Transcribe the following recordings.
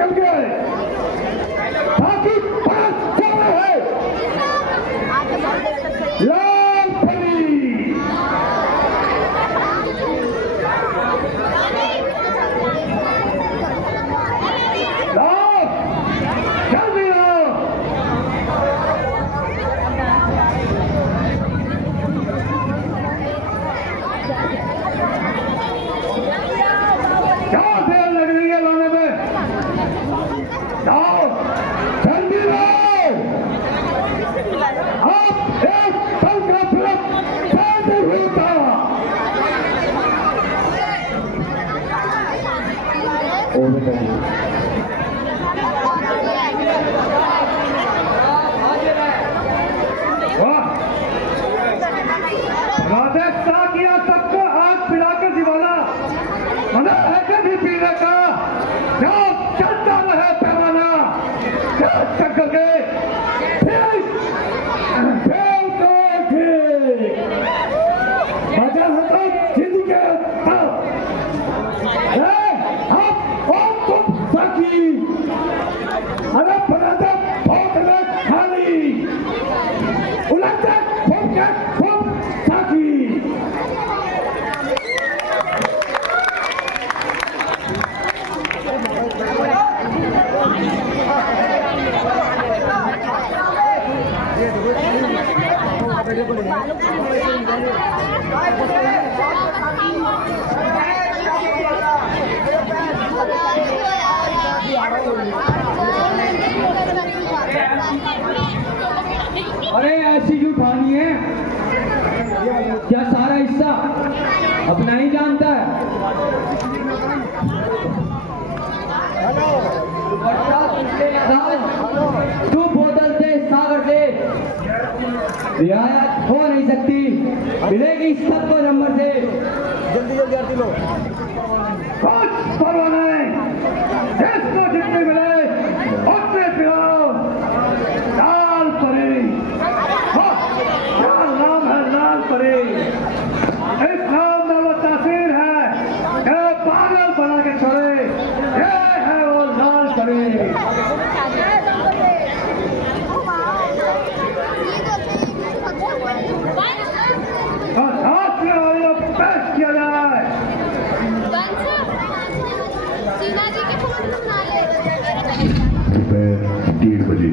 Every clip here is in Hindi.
निकल गए बाकी पांच समय है लाल परी लाओ जल्दी लाओ क्या देर लग रही है लाने में लाओ जल्दी लाओ आप एक पल का फिल्म कैसे हुई था वाह राधे सा किया सबको आग पिलाकर दीवाना मना है कभी पीने का क्या चलता रहे पैमाना क्या चक्कर के वजह है तो जिंदगी के बाकी अरे बनाते बहुत खाली उलझते खूब साकी अरे ऐसी क्यों ठानी है? क्या सारा हिस्सा अपना ही जानता है? तू बोतल से सागर से रियायत हो नहीं सकती, मिलेगी सबको नंबर से। जल्दी जल्दी आरती लो। कुछ परवाह नहीं, जिसको जितने मिले उतने पिलाओ। लाल परी, क्या नाम है लाल परी? इस नाम में वो तासीर है कि पागल बना के छोड़े। ये है वो लाल परी। शास्त्रीय वाली पेश किया जाए। दोपहर 1:30 बजे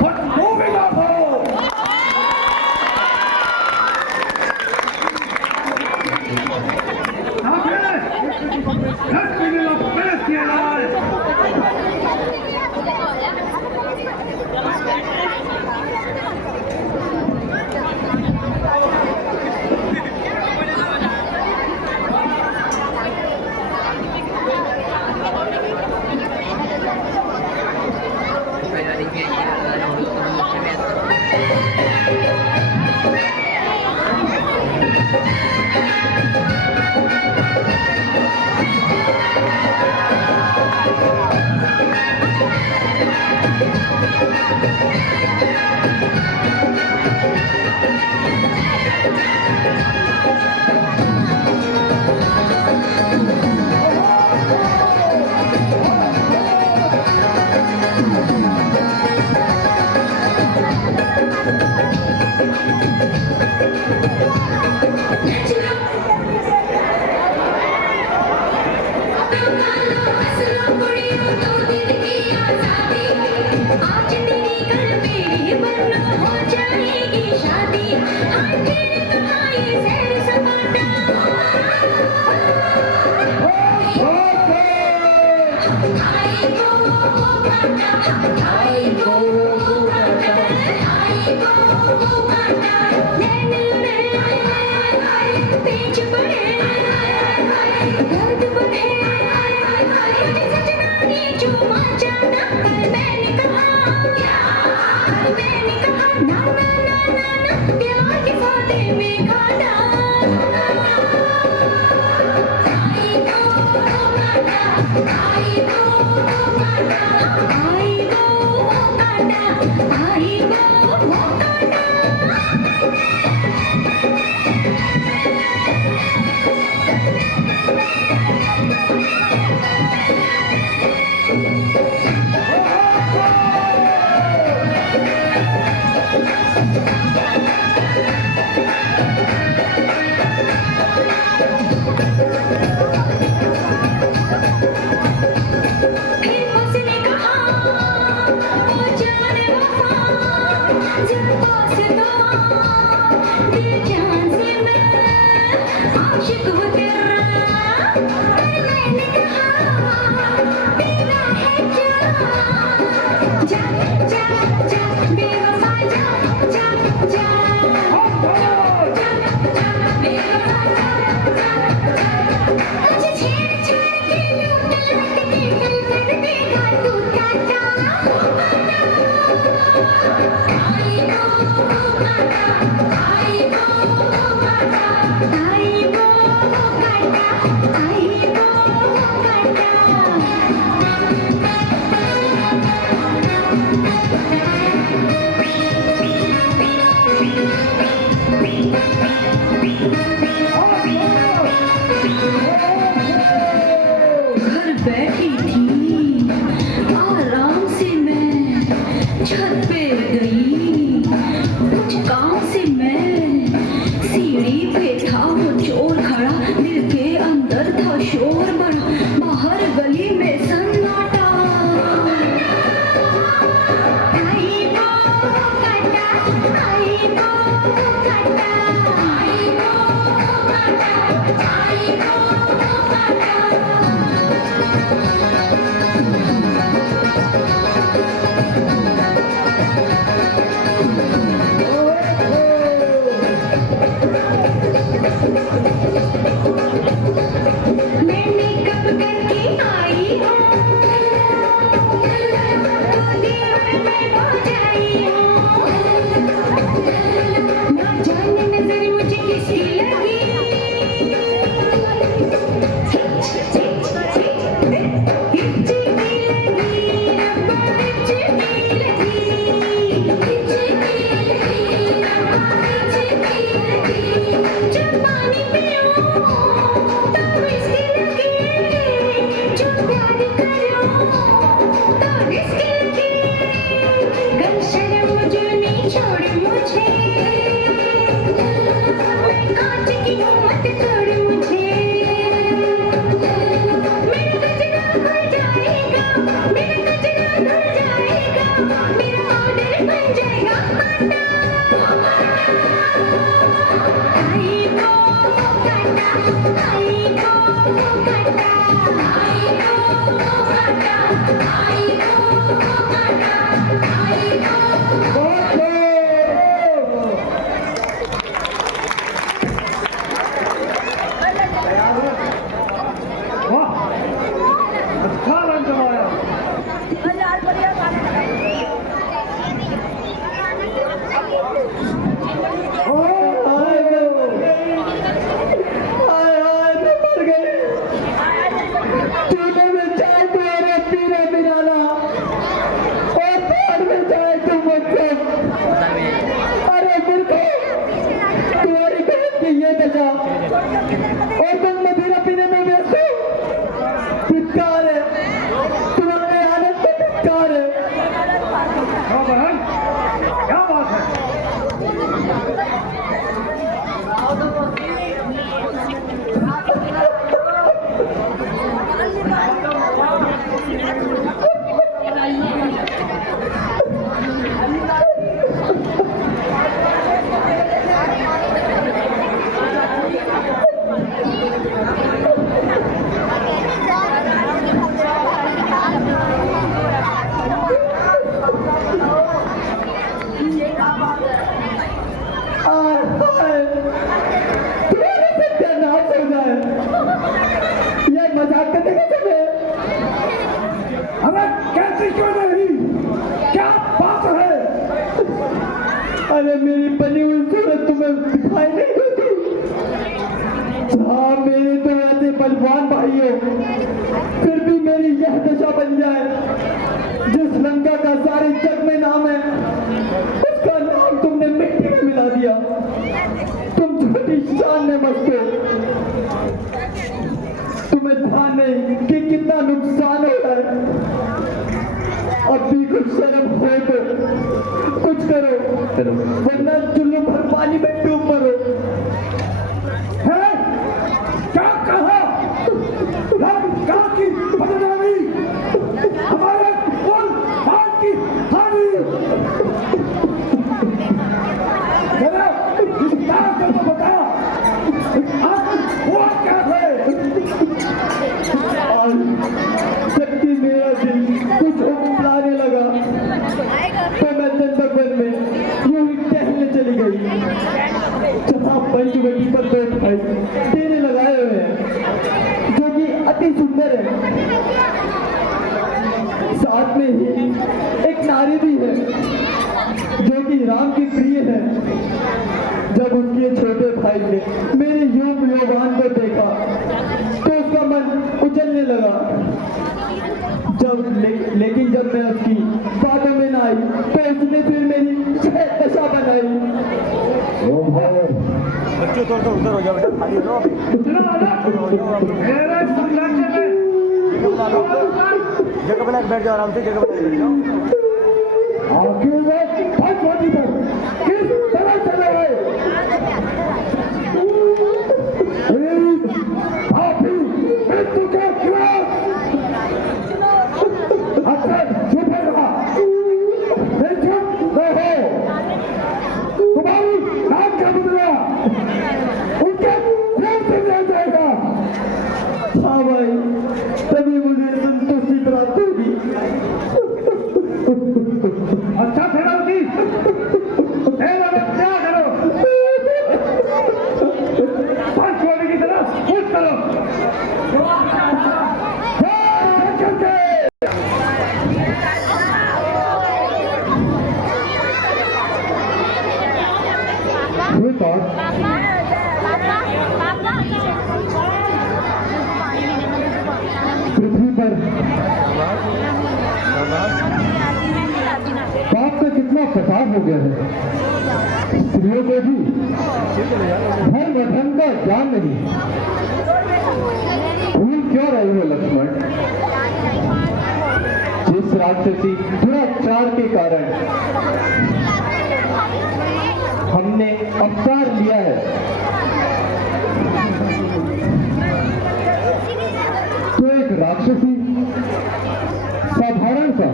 But moving on. आती क्यों नहीं? क्या बात है? अरे मेरी बनी हुई सूरत तुम्हें दिखाई नहीं देती? हाँ, मेरे तो ऐसे बलवान भाई हो, फिर भी मेरी यह दशा बन जाए। जिस लंका का सारे जग में नाम है, उसका नाम तुमने मिट्टी में मिला दिया। तुम छोटी शान में मस्त हो। तुम्हें ध्यान नहीं कि कितना नुकसान हो रहा है। अब भी कुछ शर्म हो तो कुछ करो, वरना चुल्लू भर पानी में डूब मरो। है? क्या कहा? लंका की बदनामी, हमारे कुल खान की हानि। जरा विस्तार से तो बता, आखिर हुआ क्या है? और जबकि मेरा दिल कुछ उबलाने लगा तो मैं चंद्रवन में यूं ही टहलने चली गई, जहाँ पंचवटी पर दो भाई डेरे लगाए हुए हैं जो कि अति सुंदर है। साथ में ही एक नारी भी है जो कि राम की प्रिय है। जब उसके छोटे भाई ने मेरे युग यौवान को देखा तो उसका मन उछलने लगा। लेकिन जब मैं उसकी बातों में ना आई तो उसने फिर मेरी दशा बनाई। बच्चों तो उधर हो जाओ बेटा, खाली हो अभी। मेरे साम्राज्य में जगह बना के बैठ जाओ, आराम से जगह बना के बैठ जाओ। आखिर वो पंचवटी पर किस तरह चले गए? पापी मृत्यु के खिलाफ अक्सर छुपे रहा, चुप रहो। तुम्हारी नाक का बदला उनके खून से दिया जाएगा। हाँ भाई, तभी मुझे संतुष्टि प्राप्त होगी। अच्छा सेनापति, सेना में क्या करो? पंचवटी की तरफ कूच करो। पृथ्वी पर पाप का कितना प्रताप हो गया है। स्त्रियों को भी धर्म अधर्म का ज्ञान नहीं। भूल क्यों रहे हो लक्ष्मण? जिस राक्षसी दुराचार के कारण हमने अवतार लिया है, तो एक राक्षसी साधारण सा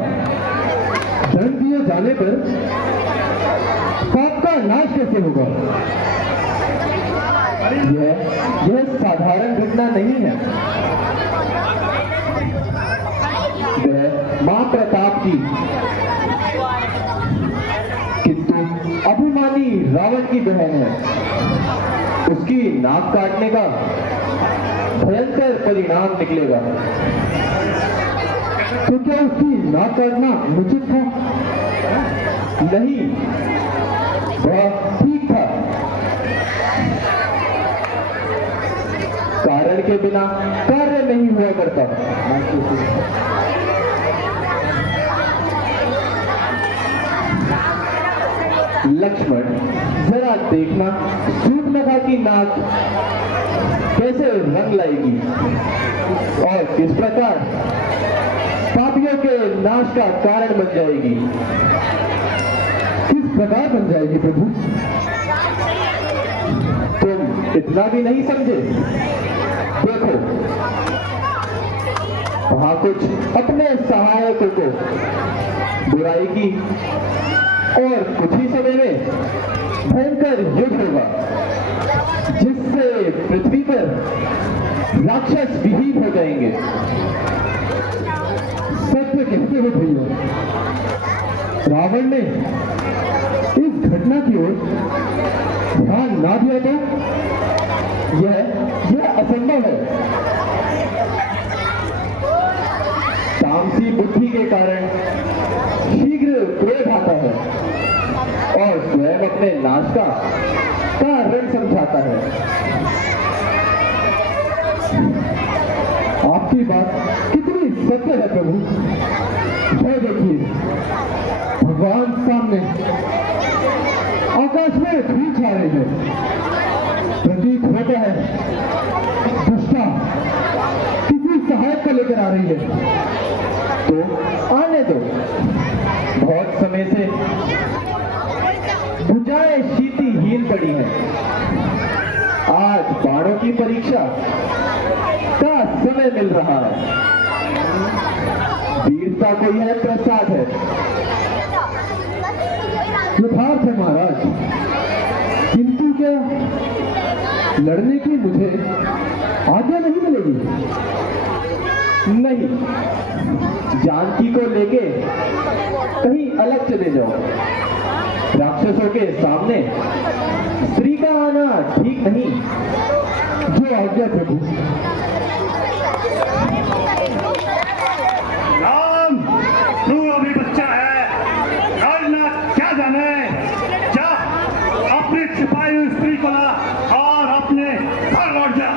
दंड दिए जाने पर पाप का नाश कैसे होगा? यह साधारण घटना नहीं है। वह मां प्रताप की, किंतु अभिमानी रावण की बहन है। उसकी नाक काटने का भयंकर परिणाम निकलेगा। तो क्या उसकी नाक काटना उचित था? नहीं, वह ठीक था। कारण के बिना कार्य नहीं हुआ करता। लक्ष्मण, जरा देखना सूर्पनखा की नाक कैसे रंग लाएगी और किस प्रकार पापियों के नाश का कारण बन जाएगी। किस प्रकार बन जाएगी प्रभु? तुम इतना भी नहीं समझे? देखो, वहां कुछ अपने सहायकों को बुराई की और कुछ ही समय में भयंकर युद्ध होगा, जिससे पृथ्वी पर राक्षस विहीन हो जाएंगे। सत्य कहते हो भैया, रावण ने इस घटना की ओर ध्यान ना दिया तो यह असंभव है। तामसी बुद्धि के कारण शीघ्र क्रोध आता है और स्वयं अपने नाश का कारण समझाता है। आपकी बात कितनी सत्य है प्रभु। यह देखिए, भगवान सामने आकाश में धूल छा रही है। प्रतीत होता है दुष्टा किसी सहायक को लेकर आ रही है। तो आने दो, बहुत समय से भुजाएं शीतिहीन पड़ी है। आज बाणों की परीक्षा का समय मिल रहा है। वीरता को यह प्रसाद है। यथार्थ है महाराज, किंतु क्या लड़ने की मुझे आज्ञा नहीं मिलेगी? नहीं, जानकी को लेके कहीं अलग चले जाओ। राक्षसों के सामने स्त्री का आना ठीक नहीं। जो आज्ञा प्रभु। राम, तू अभी बच्चा है, लड़ना क्या जाने। जा अपनी छिपाई हुई स्त्री को ला और अपने घर लौट जा।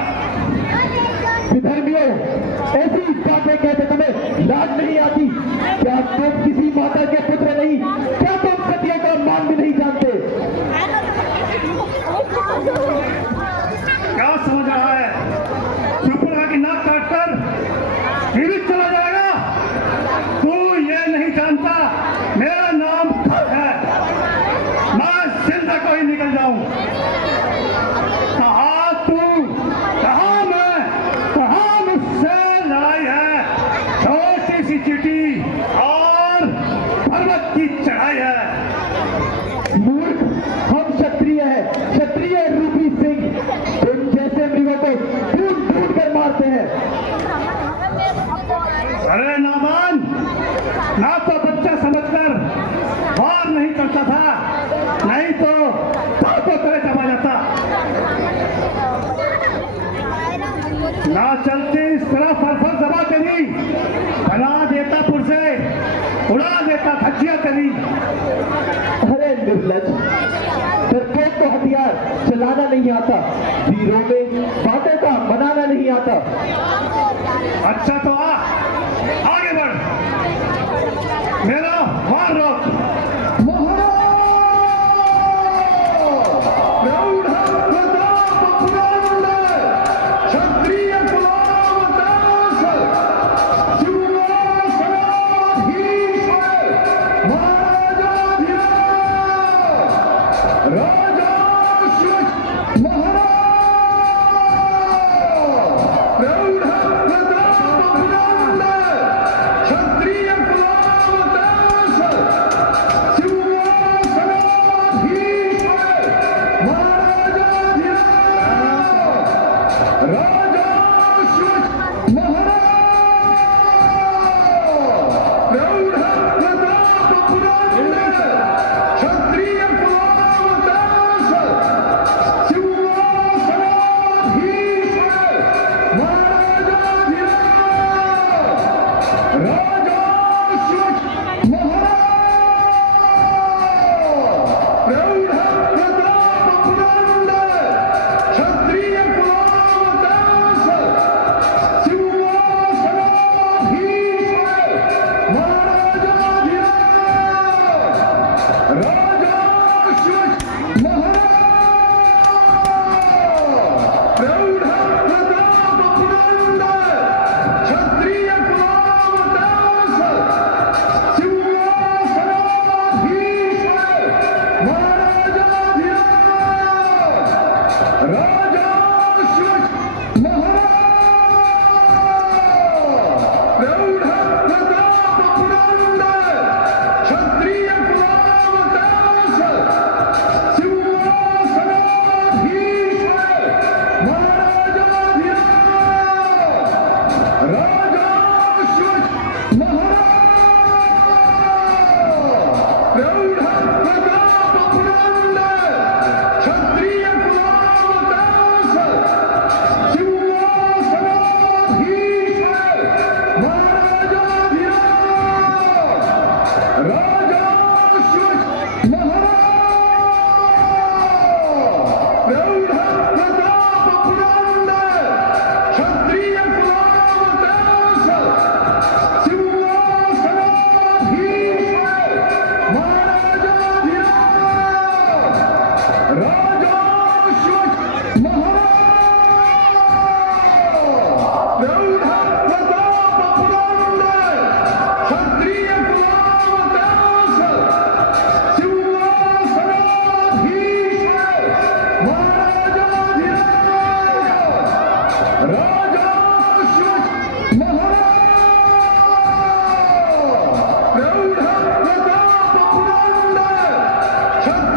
विधर्मियों, ऐसी बातें कहते तुम्हें लाज नहीं आती? क्या तुम किसी माता के पुत्र नहीं? क्या तुम सतियों का मान भी नहीं जानते? क्या समझ रहा है? सुपुत्र की नाक काटकर जीवित चला जाएगा? तू ये नहीं जानता मेरा नाम खर है। मैं जिंदा को ही निकल जाऊं। कहा तू, कहा मैं, कहा मुझसे लड़ाई है। छोटी सी चिट्ठी और पर्वत की चढ़ाई है। मूर्ख, हम क्षत्रिय हैं, क्षत्रिय रूपी सिंह। तुम जैसे मृगों को ढूंढ ढूंढ कर मारते हैं। अरे नामान, ना तो बच्चा समझकर वार नहीं करता था, नहीं तो करे दबा जाता। ना चलती इस तरह फरफर दबा करी, बना देता पुरसे, उड़ा देता धज्जिया करी। अरे निर्लज, डरपोक को हथियार चलाना नहीं आता, वीरों में बातों का बनाना नहीं आता। अच्छा तो आ, आगे बढ़, मेरा वार रोक।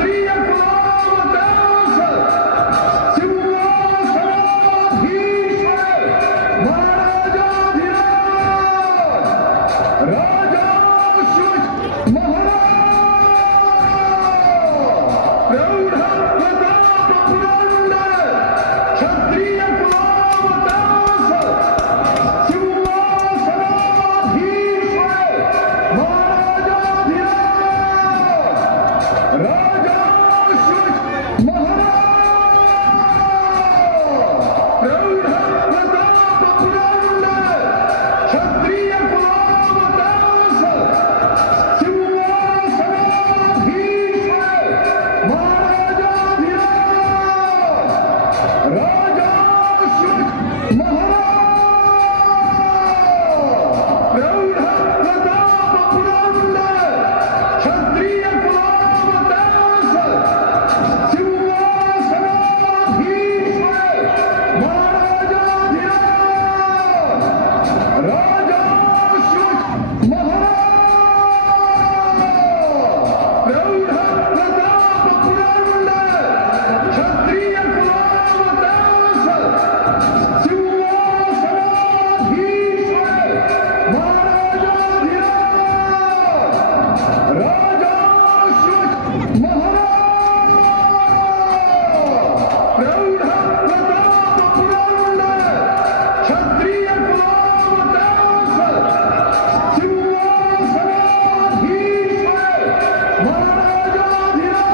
क्षत्रिय कुलावतांस सिंहासनाधीश महाराजाधिराज राजाश्वत महाराज प्रौढ़ प्रताप पुरंदर क्षत्रिय कुलावतांस सिंहासनाधीश महाराजाधिराज राजाश्वत महाराज प्रौढ़ प्रताप पुरंदर क्षत्रिय कुलावतांस सिंहासनाधीश महाराजाधिराज राजाश्वत महाराज प्रौढ़ प्रताप पुरंदर क्षत्रिय कुलावतांस सिंहासनाधीश महाराजाधिराज राजाश्वत महाराज प्रौढ़ प्रताप पुरंदर क्षत्रिय कुलावतांस सिंहासनाधीश महाराजाधिराज राजाश्वत महाराज प्रौढ़ प्रताप पुरंदर क्षत्रिय कुलावतांस सिंहासनाधीश महाराजाधिराज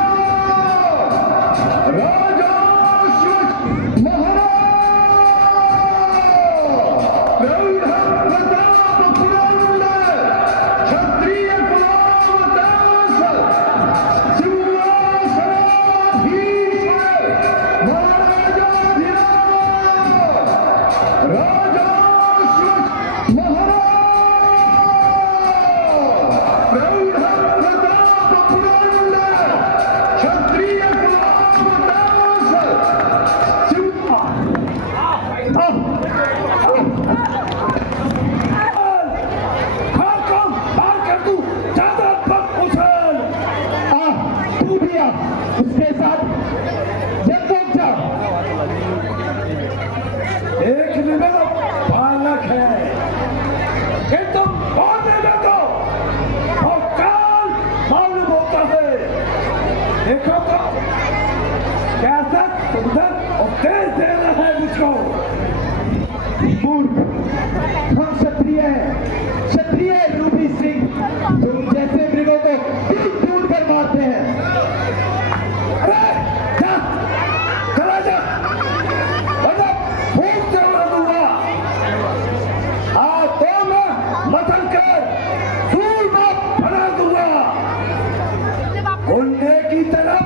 राजाश्वत महाराज प्रौढ़ प्रताप पुरंदर क्षत्रिय कुलावतांस सिंहासनाधीश महाराजाधिराज राजाश्वत महाराज प्रौढ़ प्रताप पुरंदर क्षत्रिय कुलावतांस खाकर मार कर तू ज्यादा पग उछल तू भी आ उसके साथ जब जा एक निगम बालक है कि तुम बोलने लगो और काल मालूम होता है। देखो तो कैसा सुंदर और तेज दे रहा है मुझको। मूर्ख हम क्षत्रिय हैं क्षत्रिय रूपी सिंह तुम जैसे मृगों को पीट ढूंढ कर मारते हैं अरे जा चला जा वरना भूख से मर दूंगा। तो मैं मथन कर सूरमा बना दूंगा। गुंडे की तरफ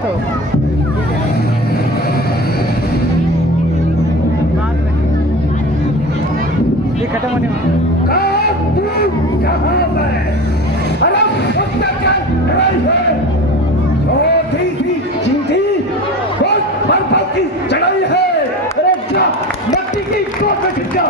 में तो बाद में ये खत्म होने वाला कहाँ है? अरे उसका क्या लड़ाई है? छोटी सी चींटी और पर्वत की चढ़ाई है। अरे जा मट्टी की गोद में छिप जा।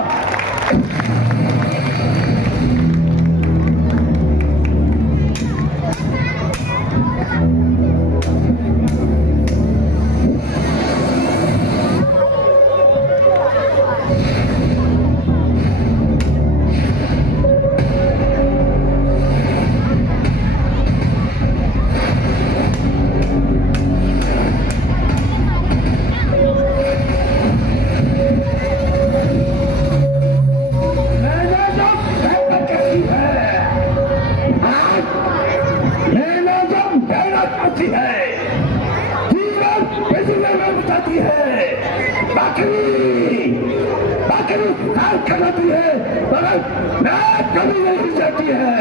कहलाती है मगर मैं कभी नहीं जाती है।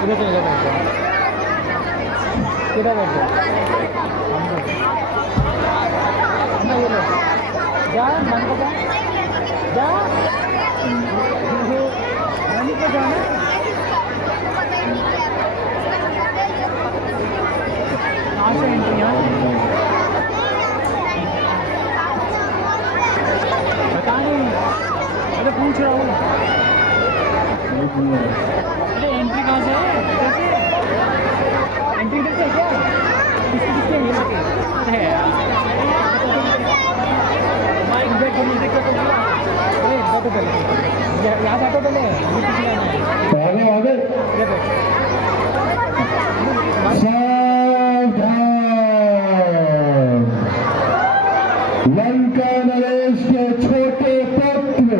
किधर चलेगा बैठ जाओ, किधर बैठ जाओ, हम ये लो जा मन को जा मन को जाना कहाँ से एंट्री यहाँ बता नहीं, अरे पूछ रहा हूँ अरे एंट्री कहाँ से है? एंट्री करते हैं क्या? तो पहले यहाँ से हटो पहले ये पीछे लाना है। आगे आगे ये देख सावधान। लंका नरेश के छोटे पुत्र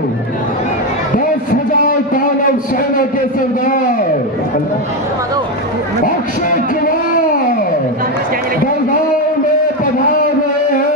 10,000 दानव सेना के सरदार अक्षय कुमार दरबार में पधार रहे हैं।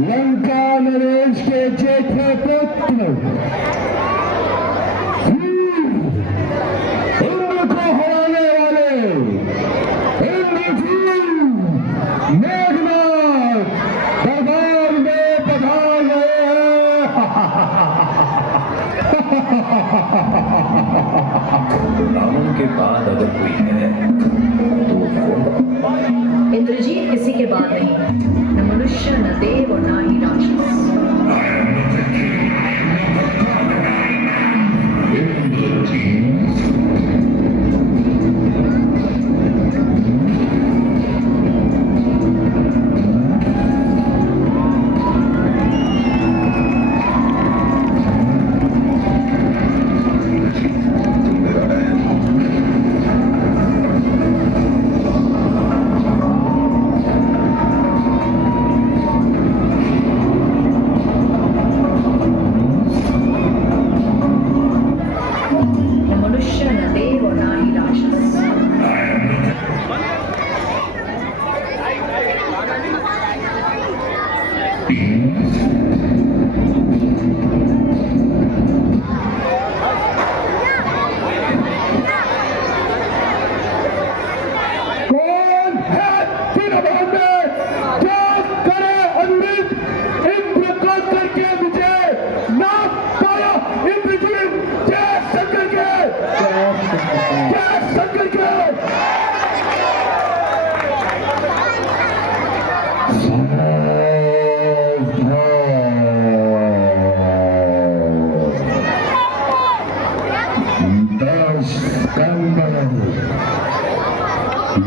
लंका नरेश के जेठे पुत्र इंद्र को हराने वाले इंद्रजीत मेघनाथ दरबार में पधार रहे हैं। नामों के बाद अगर कोई है तो वो इंद्रजीत किसी के बाद नहीं, न मनुष्य न देव और न ही राक्षस।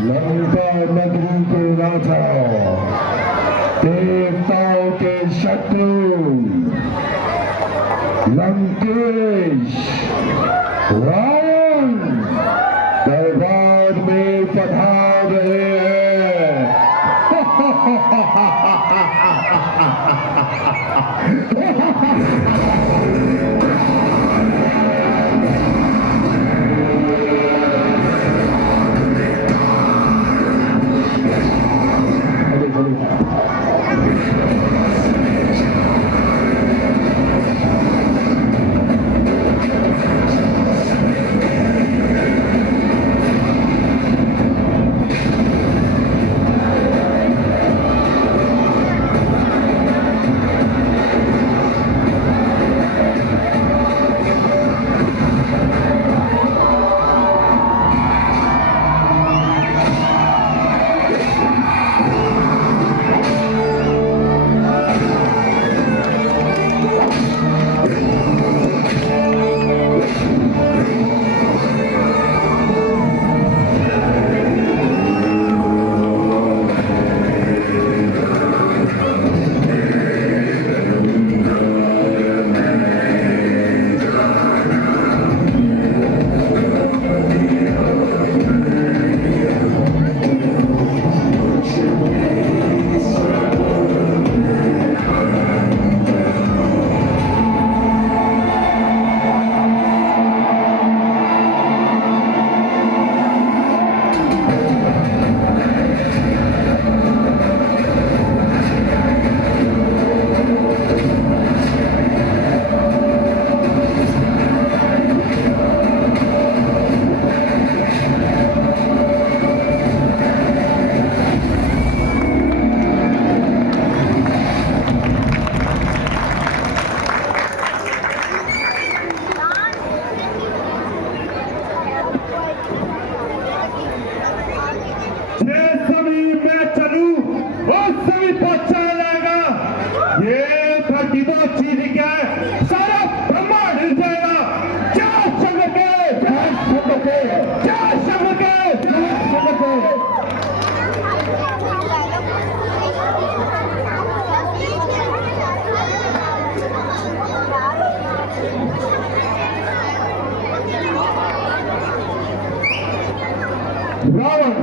लंका नगरी के राजा, देवताओं के शत्रु लंकेश रावण दरबार में पधार रहे हैं। रावण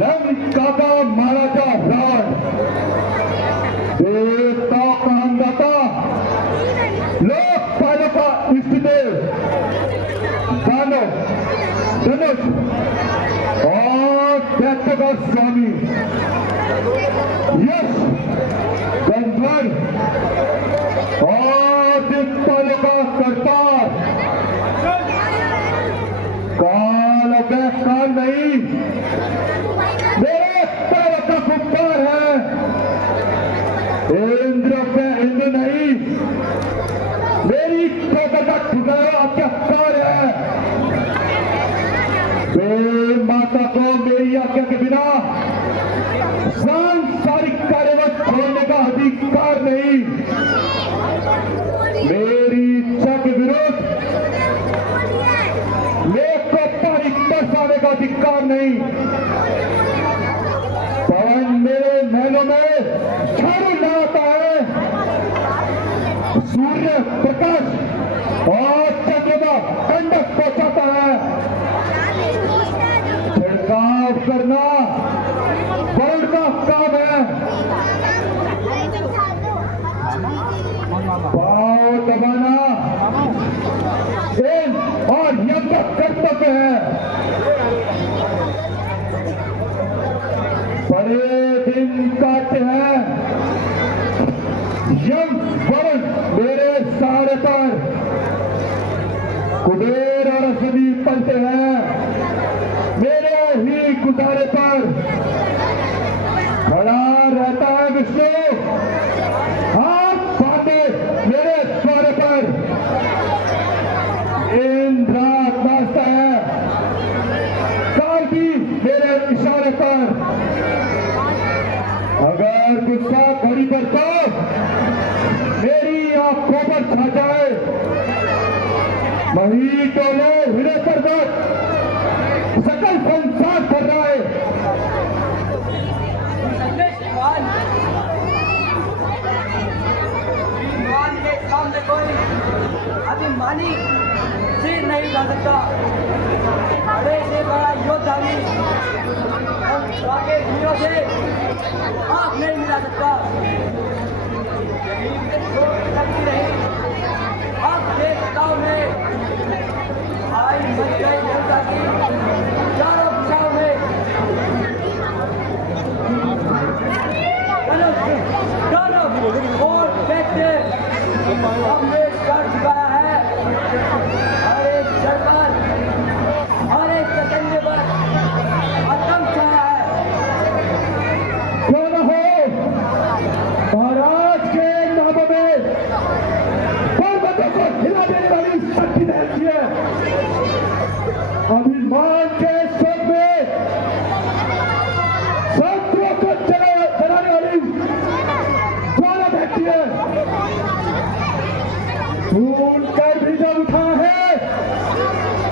लंका का महाराजा रावण देवता का अन्नदाता लोकपालों का इष्टदेव दानव धनुष और दैत्य का स्वामी यश गंधर्व और दिक्पालों का करतार काल काल नहीं मेरे पैर का फुटकार है इंद्र पे इंद्र नहीं मेरी ठोकर का ठुकराया अत्याचार है माता को मेरी आज्ञा के बिना सांसारिक कार्यवत छोड़ने का अधिकार नहीं मेरी इच्छा के विरुद्ध लेख को पानी बरसाने का अधिकार नहीं पवन मेरे महलों में झाड़ू लगाता है सूर्य प्रकाश और चंद्रमा ठंडक पहुंचाता है छिड़काव करना वरुण का काम है पाँव दबाना इन और यम का कर्तव्य है बड़े दिन काटे हैं यम वरुण मेरे सहारे पर कुबेर और अश्विनी पलते हैं मेरे ही गुजारे पर खड़ा रहता है विष्णु हाथ बांधे मेरे द्वारे पर इंद्र नाचता है काल भी मेरे इशारे पर अगर गुस्सा घड़ी पर तो मेरी आंखों पर छा जाए मही टोले हृदय पर सकल संसार कर रहा है के सामने कोई अभिमानी सिर नहीं ला सकता बड़े से बड़ा योद्धा भी आगे वीरों से हाथ नहीं मिला सकता लगती रही अब देवताओं में आई मच गई जनता की चारों दिशाओं में और बैठे हमने कर चुकाया है हर एक सरकार हर एक चैतन्य पर आतंक छाया है क्यों न हो महाराज के नाम में पर्वतों को हिला देने वाली शक्ति रहती है अभिमान के शोक में शत्रुओं को जलाने वाली ज्वाला बहती है भूल कर भी जब उठा है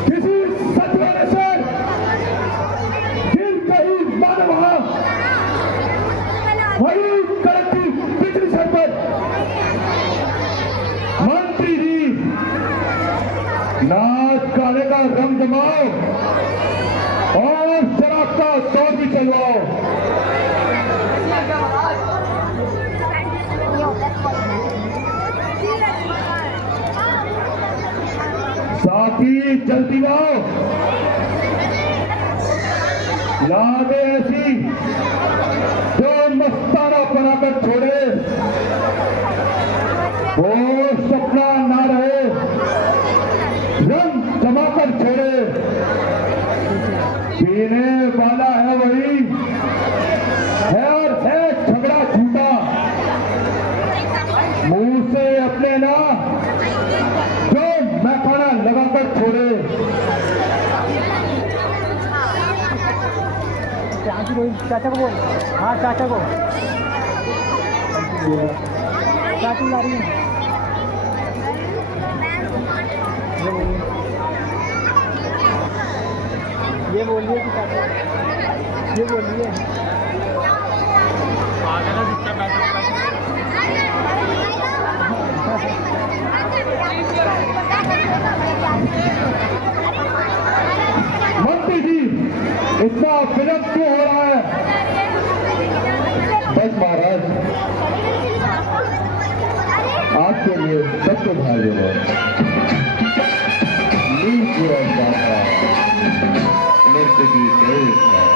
किसी शत्रु ने से दिल कहीं मानव वही कड़कती बिजली सर पर मंत्री जी नाच गाने का रंग जमाओ और शराब का दौर भी चलवाओ साथी जल्दी आओ यादें ऐसी जो मस्ताना बनाकर छोड़े वो सपना ना रहे रंग जमाकर छोड़े पीने वाला है वही है और है झगड़ा झूठा मुंह से अपने ना जो मैखाना लगाकर छोड़े चाचा को बोल हाँ चाचा को चाची ला रही है ये बोलिए कि चाचा ये बोलिए लिए सबको भागे नीचे जाता नृत्य की देश है।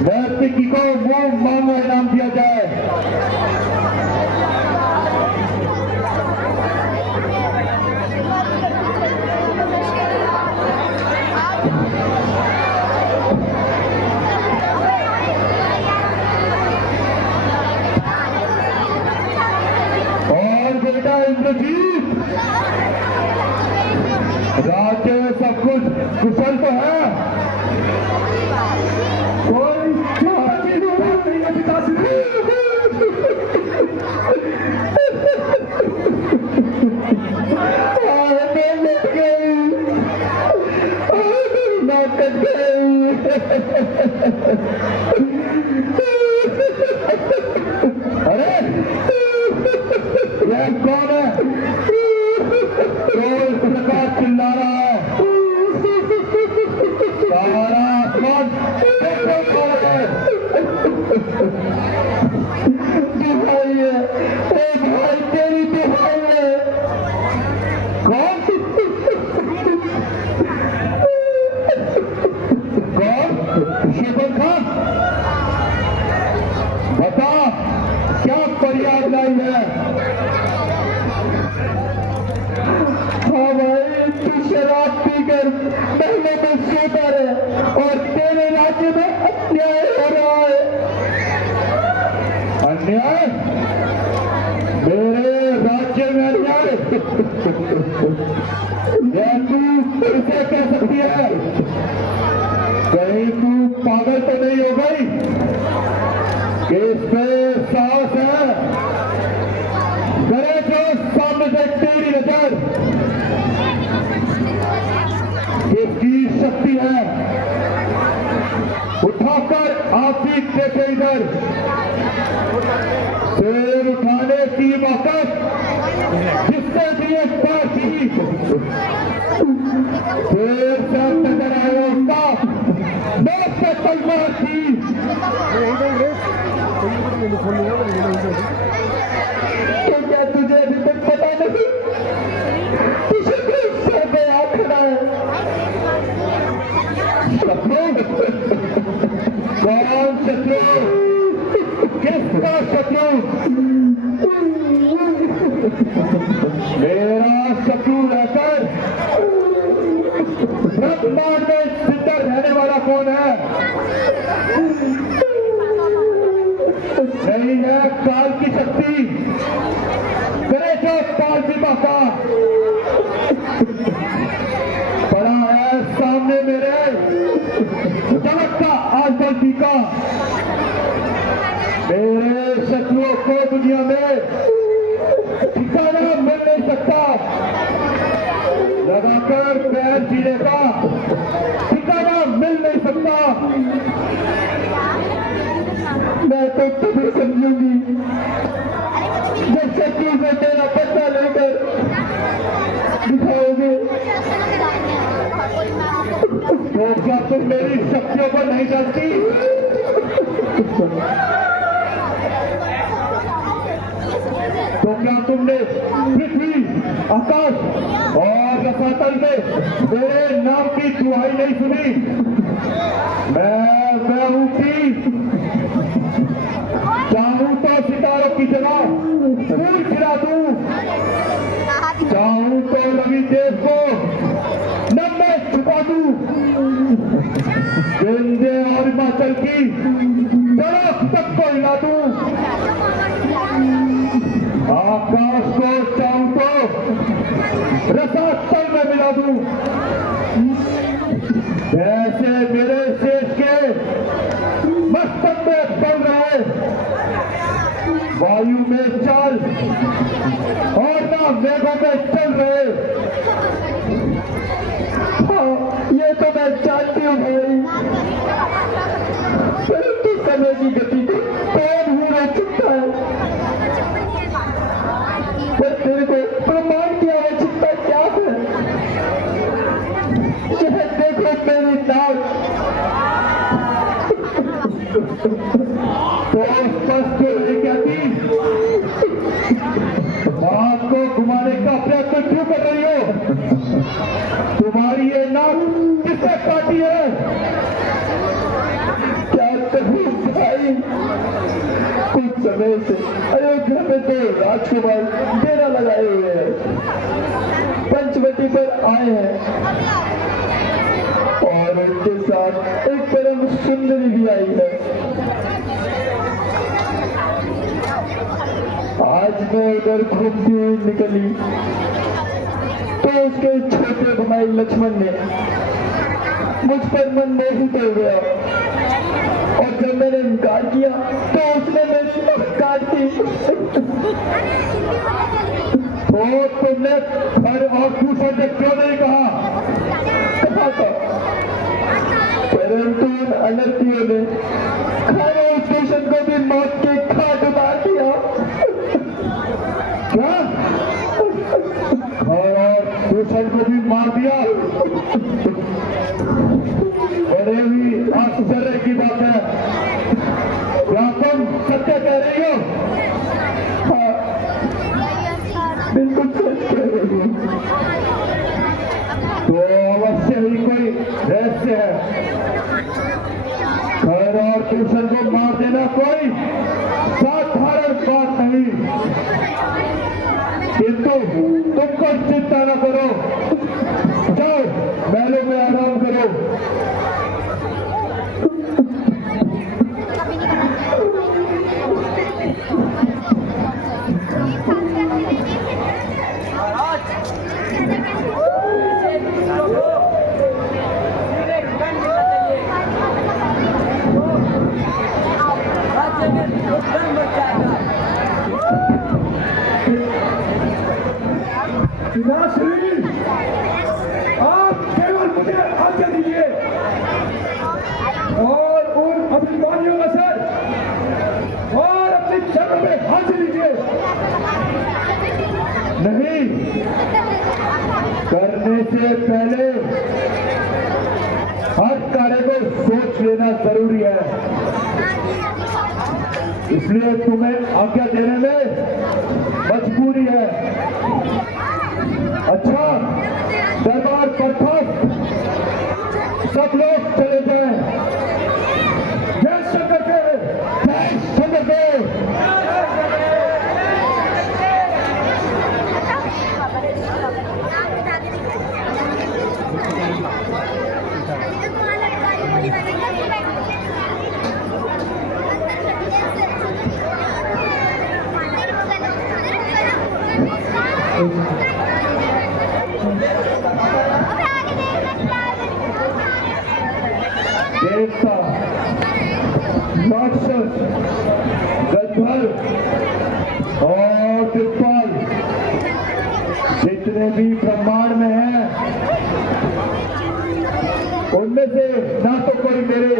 नर्तकी को वो मांगो इनाम दिया जाए। और बेटा इंद्रजीत, राज्य में सब कुछ कुशल तो है? कोई नहीं है पिताश्री। नाटक गई खिलाई है। हाँ भाई, तू शराब पीकर महलों में सोता रहे और तेरे राज्य में अन्याय हो रहा है। अन्याय? मेरे राज्य में अन्याय? यह तू कैसे कह सकती है? कहीं तू पागल तो नहीं हो गई कि इस पे साहस है? करे जो सामने से तेरी नजर किसकी शक्ति है? उठाकर आप ही देखे इधर, सिर उठाने की वक़्त जिससे भी एक बार की फिर से नजर आया उसका नोट पे तलवार थी। तो क्या तुझे अभी तक पता नहीं तू शत्रु से गया खड़ा है? शत्रु? कौन शत्रु? किसका शत्रु? मेरा शत्रु रहकर ब्रह्मांड में जिंदा रहने वाला कौन है? नहीं है काल की शक्ति, करे जो काल विवाह का पड़ा है सामने मेरे चमकता आजकल टीका। मेरे शत्रुओं को दुनिया में ठिकाना मिल नहीं सकता, लगाकर पैर जीने का ठिकाना मिल नहीं सकता। मैं तो तभी समझूंगी जब शत्रु से तेरा बदला लेकर दिखाओगे। तो क्या तुम मेरी शक्तियों को नहीं जानती? तो क्या तुमने पृथ्वी, आकाश और रसातल में मेरे नाम की दुहाई नहीं सुनी? मैं हूं कि चाहूं तो सितारों की जगह फूल खिला दूं, चाहूं तो रवि देव को नम में छुपा दूं, विंध्य और हिमाचल की सड़क तक को हिला दूं, आकाश को चाहूं तो रसातल में मिला दूं। ऐसे मेरे शेष के मस्तक में बल रहे वायु में चाल और ना मेघों में चल रहे। हाँ, ये तो मैं जानती हूँ भाई, परंतु समय की गति को कौन ही रोक सकता है? पर तेरे को प्रमाण की आवश्यकता क्या है? यह देखो मेरी नाक, तो स्पष्ट क्या थी? नाक को घुमाने का प्रयत्न क्यों कर रही हो? तुम्हारी ये नाक किसने काटी है? क्या कहूँ भाई, कुछ समय से अयोध्या में तो राजकुमार डेरा लगाए हुए हैं, पंचवटी पर आए हैं और उनके साथ एक परम सुंदरी भी आई है। आज मैं उधर घूमती हुई निकली तो उसके छोटे भाई लक्ष्मण ने मुझ पर मन मोहित हो गया और जब मैंने इनकार किया तो उसने मेरी नस काट दी। तो तुमने घर और दूसरों से क्यों नहीं कहा? कहा था, परंतु उन अनर्थियों ने खाने स्टेशन को भी मौत के घाट उतार दिया। क्या? और दूसरों को भी मार दिया? बड़े ही आश्चर्य की बात है। क्या तुम सत्य कह रही हो? हाँ, बिल्कुल सच कह रही हूँ। तो अवश्य ही कोई रहस्य है। घर और ट्यूशन को मार देना कोई साधारण बात नहीं। परंतु तुम कुछ चिंता न करो, जाओ महलों में आराम करो। महाराज ऐसे दूसरों को सीधे दंड मिलना चाहिए, तो राज्य में दुर्गंध मच जाएगा। पिताश्री, आप केवल मुझे आज्ञा दीजिए और उन अभिमानियों का सर और अपनी चरण में हाथ लीजिए। नहीं, करने से पहले हर कार्य को सोच लेना जरूरी है, इसलिए तुम्हें आज्ञा देने में मजबूरी है। अच्छा, दरबार बर्खास्त, सब लोग चले जाएं। जय शंकर देव, जय शंकर देव। देवता, राक्षस, गंधर्व और दिक्पाल जितने भी ब्रह्मांड में हैं, उनमें से ना तो कोई मेरे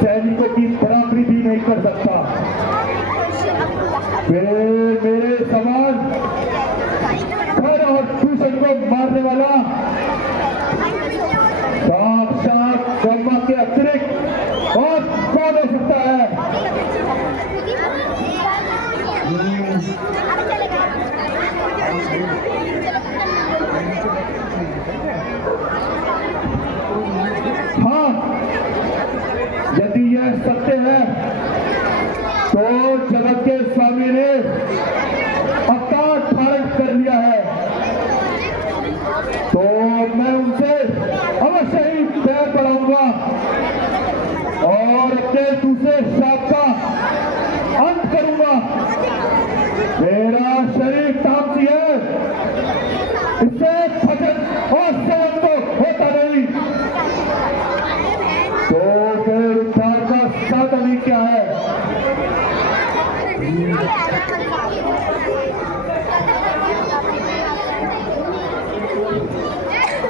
सैनिकों की बराबरी भी नहीं कर सकता। मेरे समान खर और दूषण को मारने वाला साक्षात ब्रह्मा के अतिरिक्त और कौन हो सकता है? हाँ, यदि यह सत्य है तो जगत के स्वामी ने अवतार धारण कर लिया है, तो मैं उनसे अवश्य ही पैर बढ़ाऊंगा और अपने दूसरे शाप का अंत करूंगा। मेरा शरीर तामसी है, इससे भजन और सेवन तो होता नहीं, तो फिर उद्धार का साधन ही क्या है?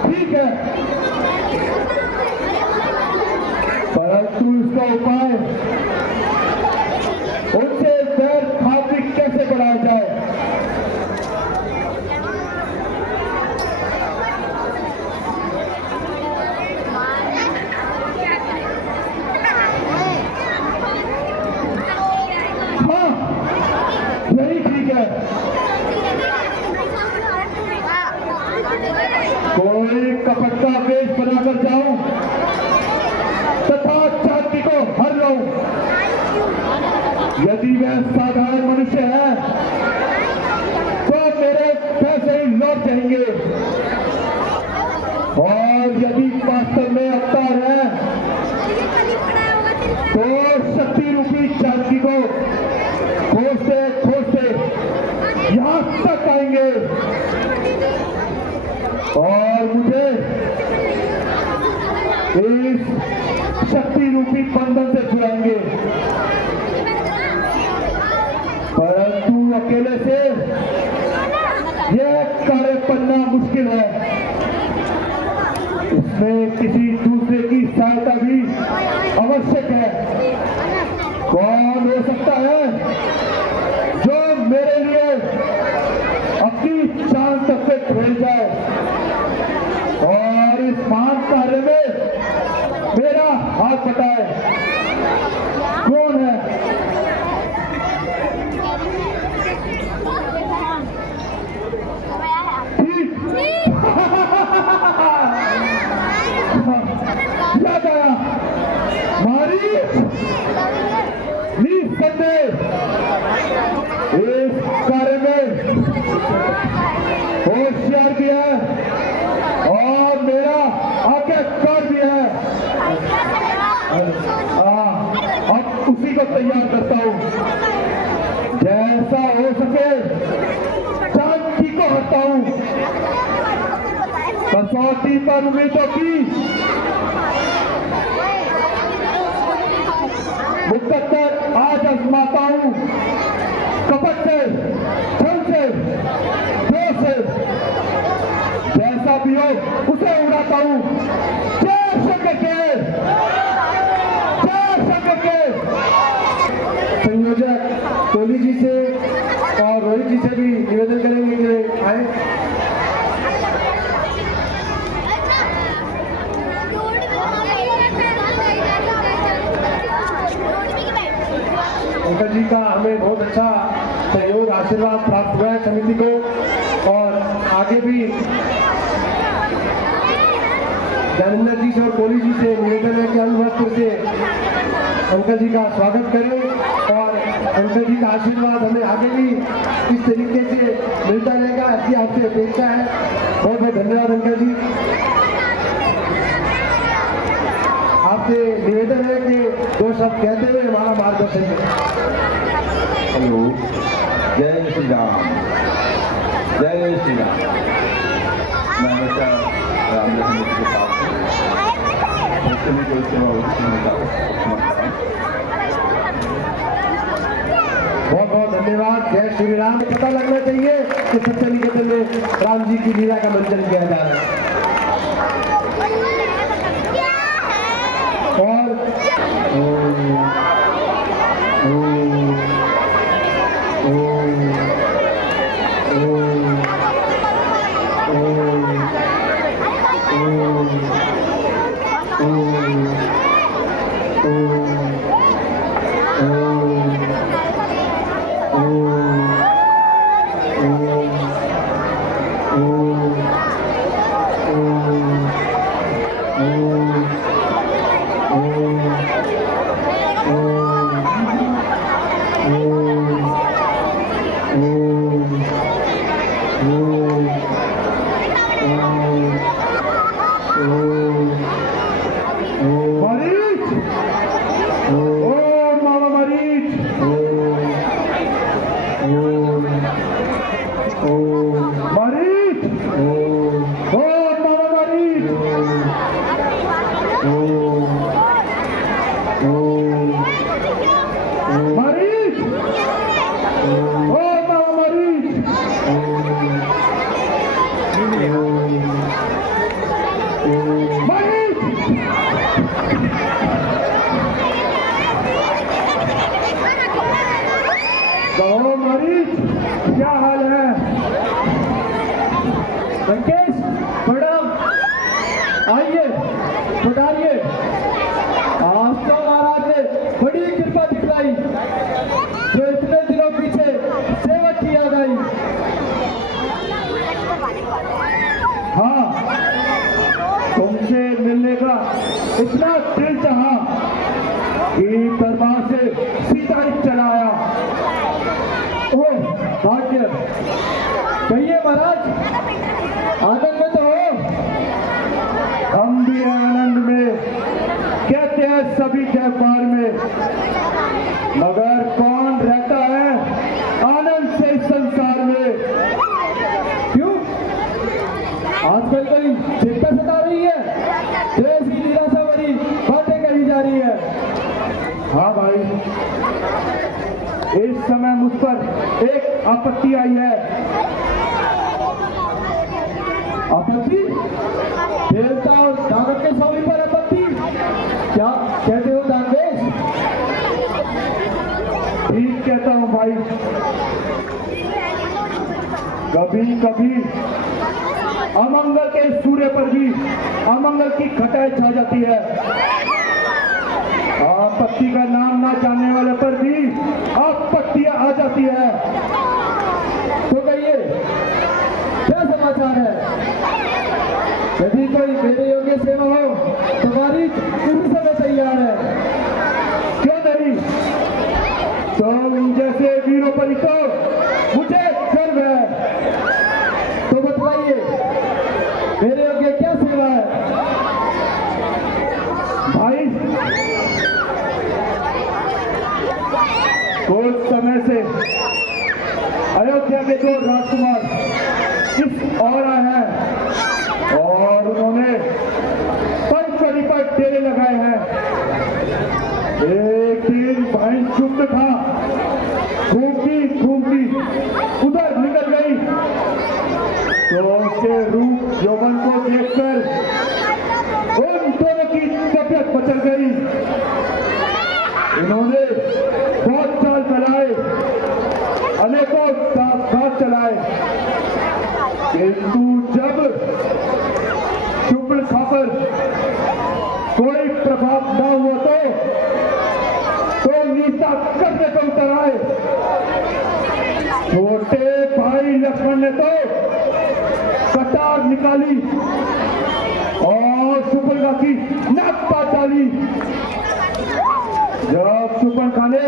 ठीक है, परंतु इसका उपाय उनसे वैर खातिर कैसे बढ़ाया जाए? हाँ, यही ठीक है। कोई कपट का वेश बनाकर जाऊं तथा चांदी को हर लूं। यदि वह साधारण मनुष्य है तो मेरे पैसे ही लौट जाएंगे, और यदि वास्तव में अवतार है तो शक्ति रूपी चांदी को खोजते खोजते यहां तक आएंगे और मुझे इस शक्ति रूपी बंधन से छुड़ाएंगे, परंतु अकेले से यह कार्य करना मुश्किल है। इसमें किसी दूसरे की सहायता भी आवश्यक है। कौन हो सकता है जो मेरे लिए अपनी जान तक से खेल जाए और इस महान कार्य में मेरा हाथ बटाए? कौन है? ठीक, याद आया, मारीच निसंदेह इस कार्य में अब उसी को तैयार करता हूँ। जैसा हो सके शांति को हटाऊं। कसौटी पर उम्मीदों की मुकद्दर आज आजमाता हूं। कपट से, छल से, जोर से, जैसा भी हो उसे उड़ाता हूं। जय शंकर के, जय शंकर के। संयोजक कोहली जी से और रोहित जी से भी निवेदन करेंगे कि आए। अंकल जी का हमें बहुत अच्छा सहयोग आशीर्वाद प्राप्त हुआ है समिति को, और आगे भी ज्ञानेंद्र जी से और कोहली जी से निवेदन है कि अंग वस्त्र से अंकल जी का स्वागत करें, और अंकल जी का आशीर्वाद हमें आगे भी इस तरीके से मिलता रहेगा, ऐसी आपसे अपेक्षा है। बहुत बहुत धन्यवाद अंकल जी। आपसे निवेदन है कि दो शब्द कहते हुए हमारा मार्गदर्शन करें। हेलो, जय श्री राम, जय श्री राम। मैं हमेशा राम लक्ष्मण के साथ हूँ। सभी को सेवा बहुत बहुत धन्यवाद। जय श्री राम। पता लगना चाहिए कि सत्य निकेतन में राम जी की लीला का मंचन किया जा रहा है। और क्या हाल है? लंकेश, प्रणाम। आइए, पधारिए। आज तो महाराज ने बड़ी कृपा दिखलाई, जो इतने दिनों पीछे सेवक की याद आई। हाँ, तुमसे मिलने का इतना दिल चाहा कि दरबार से सीधा ही चला आया। ओह भाग्य, कहिए महाराज, आनंद में तो हो? हम भी हैं आनंद में, कहते हैं सभी व्यापार में, मगर कौन रहता है आनंद से इस संसार में? क्यों? आजकल कोई चिंता सता रही है? देश की निराशा भरी बातें कही जा रही है। हाँ भाई, इस समय मुझ पर एक आपत्ति आई है। आपत्ति? देवता और दानव के स्वामी पर आपत्ति? क्या कहते हो दानवेश? ठीक कहता हूँ भाई। कभी कभी अमंगल के सूर्य पर भी अमंगल की घटाएं छा जाती है। आपत्ति का नाम ना जानने वाले पर भी आपत्तियां आ जाती है। तो कहिए, क्या समाचार है? यदि कोई मेरे योग्य सेवा हो तो वारिस उसी समय तैयार है। क्यों नहीं? तुम जैसे वीरों पर ही तो मुझे गर्व है। तो बतलाइए, मेरे योग्य क्या सेवा है? भाई वे दो राजकुमार इस और आए हैं और उन्होंने पंचवटी पर डेरे लगाए हैं। एक दिन भाई चुप था, घूमती उधर निकल गई तो उसके रूप यौवन को देखकर उन दोनों की तबियत बचल गई। इन्होंने बहुत चाल चलाए, अनेकों घात चलाए, किंतु जब चुपड़ खाकर कोई प्रभाव न हुआ तो नीता करने को उतर आए। छोटे भाई लक्ष्मण ने तो कटार निकाली और सुपरगा की नाक काट डाली। जब सुपरगा ने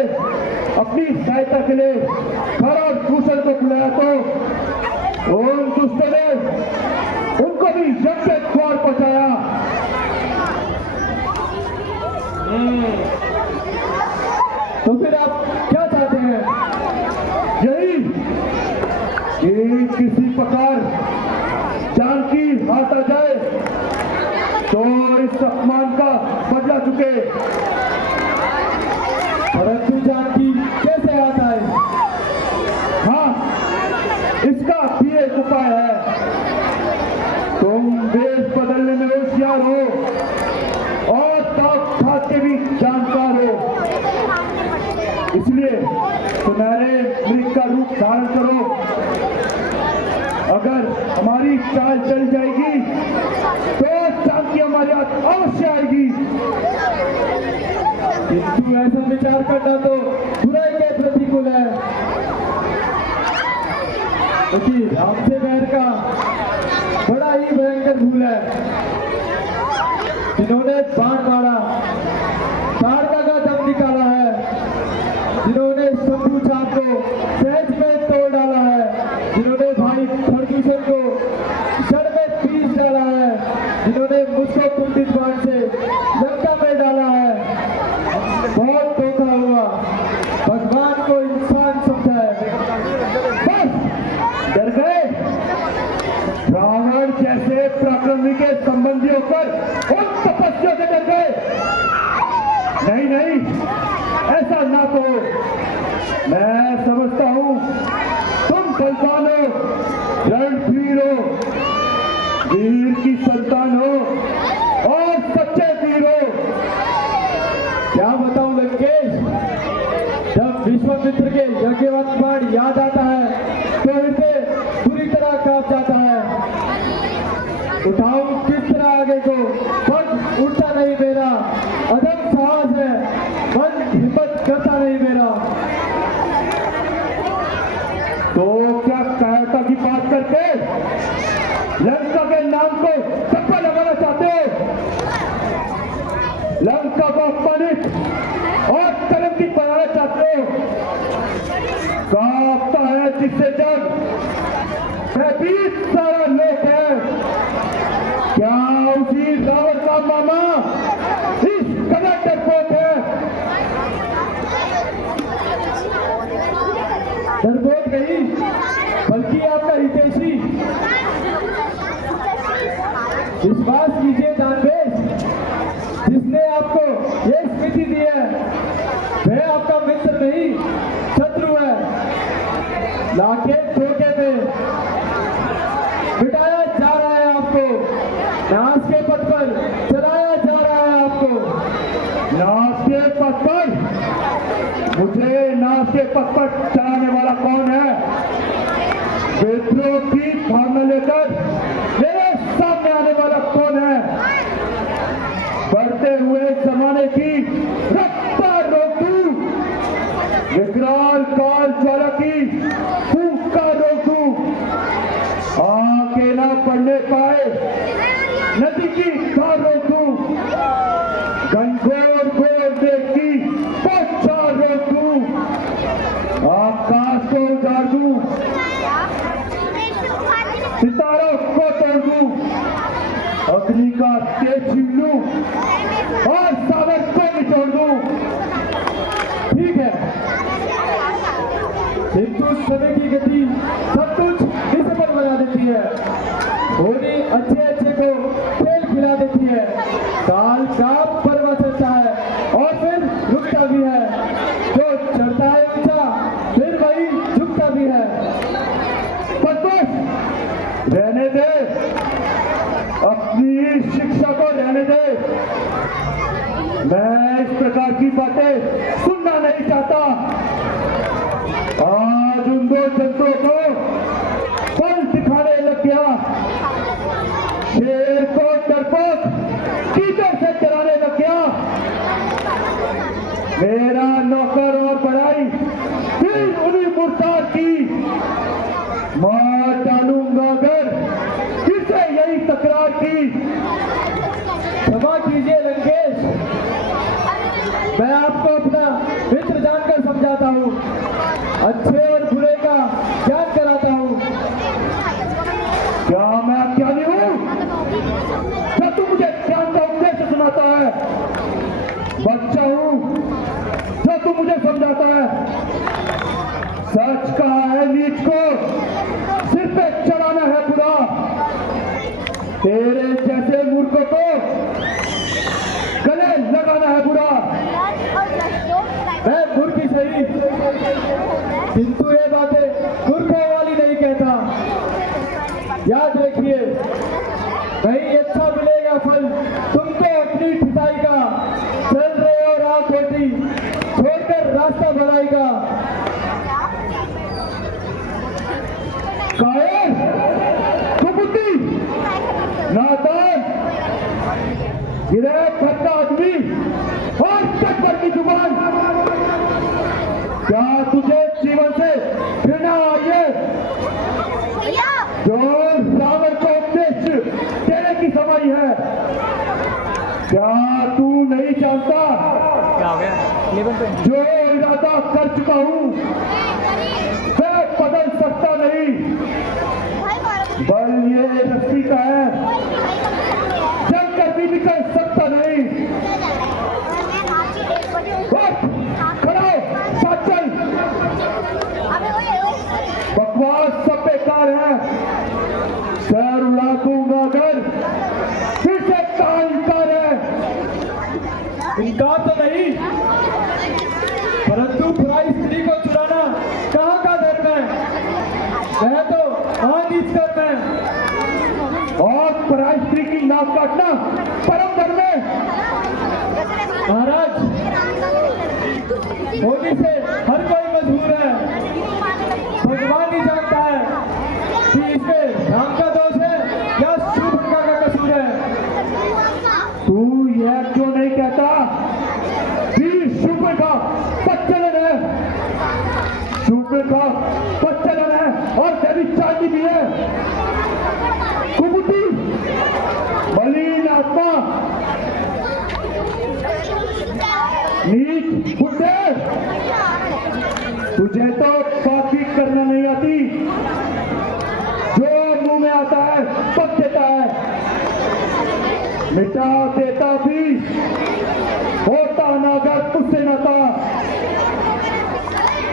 अपनी सहायता के लिए खराब दूसर को बुलाया तो उन दुष्टों ने उनको भी जग के द्वार पहुंचाया। तो फिर आप क्या चाहते हैं? यही कि किसी प्रकार जानकी हाथ आ जाए तो इस अपमान का बदला चुके। परंतु जानकी कैसे आता है? हाँ, इसका भी एक उपाय है। तुम वेश बदलने में होशियार हो और ताक खात के भी जानकार हो, इसलिए सुनहरे मृग का रूप धारण करो। अगर हमारी चाल चल जाएगी तो जानकी हमारे हाथ अवश्य आएगी। किंतु ऐसा विचार करना तो बुराई के प्रतिकूल है, क्योंकि राम से बैर का बड़ा ही भयंकर भूल है। जिन्होंने बाण मारा, ताड़का का दम निकाला है, जिन्होंने शंभू चाप को सहज में तोड़ डाला है, जिन्होंने भाई खरदूषण को जड़ में पीस डाला है, जिन्होंने मुझको कुंडित बाण से लंका में डाला है, बहुत धोखा हुआ। भगवान को इंसान समझा है। बस डर गए। रावण जैसे पराक्रमी के संबंधी होकर उन तपस्या से डर गए। नहीं, ऐसा ना तो। मैं समझता हूं तुम बलवान हो, रणवीर हो, वीर की संतान हो और सच्चे वीर हो। क्या बताऊं लंकेश, जब विश्वामित्र के यज्ञवत बाण याद आता है तो हृदय पूरी तरह कांप जाता है। उठाऊं किस तरह आगे को, पग उठता नहीं मेरा, अदम साहस है, मन हिम्मत करता नहीं मेरा। तो क्या कायरता की बात करके लंका के नाम को धप्पा लगाना चाहते हो? लंका को अपमानित और कलंकित बनाना चाहते हो? कांपता है जिससे जग, भयभीत सारा लोक है। क्या उसी रावण का मामा इस कदर डरपोक है? डरपोक नहीं, बल्कि आपका हितैषी। विश्वास कीजिए दानवेश, जिसने आपको ये स्थिति दी है वह आपका मित्र नहीं शत्रु है। लाके धोखे में बिठाया जा रहा है आपको, नाश के पथ पर चलाया जा रहा है आपको। नाश के पथ पर? मुझे नाश के पथ पर चलाने वाला कौन है? विद्रोह की भावना लेकर मेरे सामने आने वाला कौन है? बढ़ते हुए जमाने की रफ्तार रोकू, विकराल काल ज्वाला की फूंक का रोकू, आके ना पड़ने पाए नदी की धार रोकू, घनघोर घोर देख की बौछार रोकू, आकाश को उजाड़ दूं, सितारों को तोड़ दूं, अग्नि का तेज छीन लूं और सागर को निचोड़ दूं। ठीक है, किंतु समय की गति सब कुछ डिसबल बना देती है। होली अच्छे अच्छे को खेल खिला देती है। काल का पर्व चलता है और फिर रुकता भी है। जो चढ़ता है ऊंचा फिर वही झुकता भी है। बस रहने दे, अपनी शिक्षा को रहने दे। मैं इस प्रकार की बातें सुनना नहीं चाहता। आज उन दो जंतुओं को बल दिखाने लग गया। शेर को डरपोक चीतों से डराने लग गया। मेरा नौकर और बड़ाई फिर उन्हीं मुर्ताद की मार डालूंगा अगर किसे यही तकरार की। क्षमा कीजिए लंकेश, मैं आपको अपना मित्र जानकर समझाता हूँ, अच्छे और बुरे का ज्ञान कराता हूँ। क्या मैं अज्ञानी हूँ? क्या तू मुझे ज्ञान का उपदेश सुनाता है? बच्चा हूँ जो तू मुझे समझाता है? सच कहा है नीच को सिर पे चढ़ाना है बुरा। तेरे जैसे मूर्खों को गले लगाना है बुरा। मैं मूर्ख ही सही, किंतु ये बातें मूर्खों वाली नहीं कहता। याद रखिए, कहीं अच्छा मिलेगा फल तुमको अपनी ठिकाई का। चल रहे हो राह खोटी, छोड़कर रास्ता भलाई का। कायर, कुबुद्धि, नादान, गिरे खट्टा आदमी और चटपर की जुबान। क्या तुझे जीवन से घृणा आई है? जो रावण को उपदेश देने की समय है। क्या तू नहीं जानता जो इरादा कर चुका हूँ मैं बदल सकता नहीं। बल ये रस्सी का है, जंग कर भी निकल सकता नहीं। खड़ा हो, साथ चल। बकवास सब बेकार है। सर उड़ा दूंगा अगर फिर से काल है। इनकार तो नहीं, परंतु बुराई स्त्री को चुराना कहाँ का धर्म है? वह तो अनीच कर्म है। और पराई स्त्री की नाक काटना परम धर्म है। महाराज, होली से हर कोई मजबूर है। भगवान ही जानता है कि इसमें राम का दोष है या शूर्पणखा का कसूर है। तू यह क्यों नहीं कहता कि शूर्पणखा प्रचलन है? शूर्पणखा प्रचलन है और तेरी चांदी भी है। कुबुद्धि, मलिन आत्मा, नीच बुद्धे, तुझे तो बातचीत करना नहीं आती। जो मुंह में आता है पक देता है, मिटा देता भी होता नागर तुझसे नाता।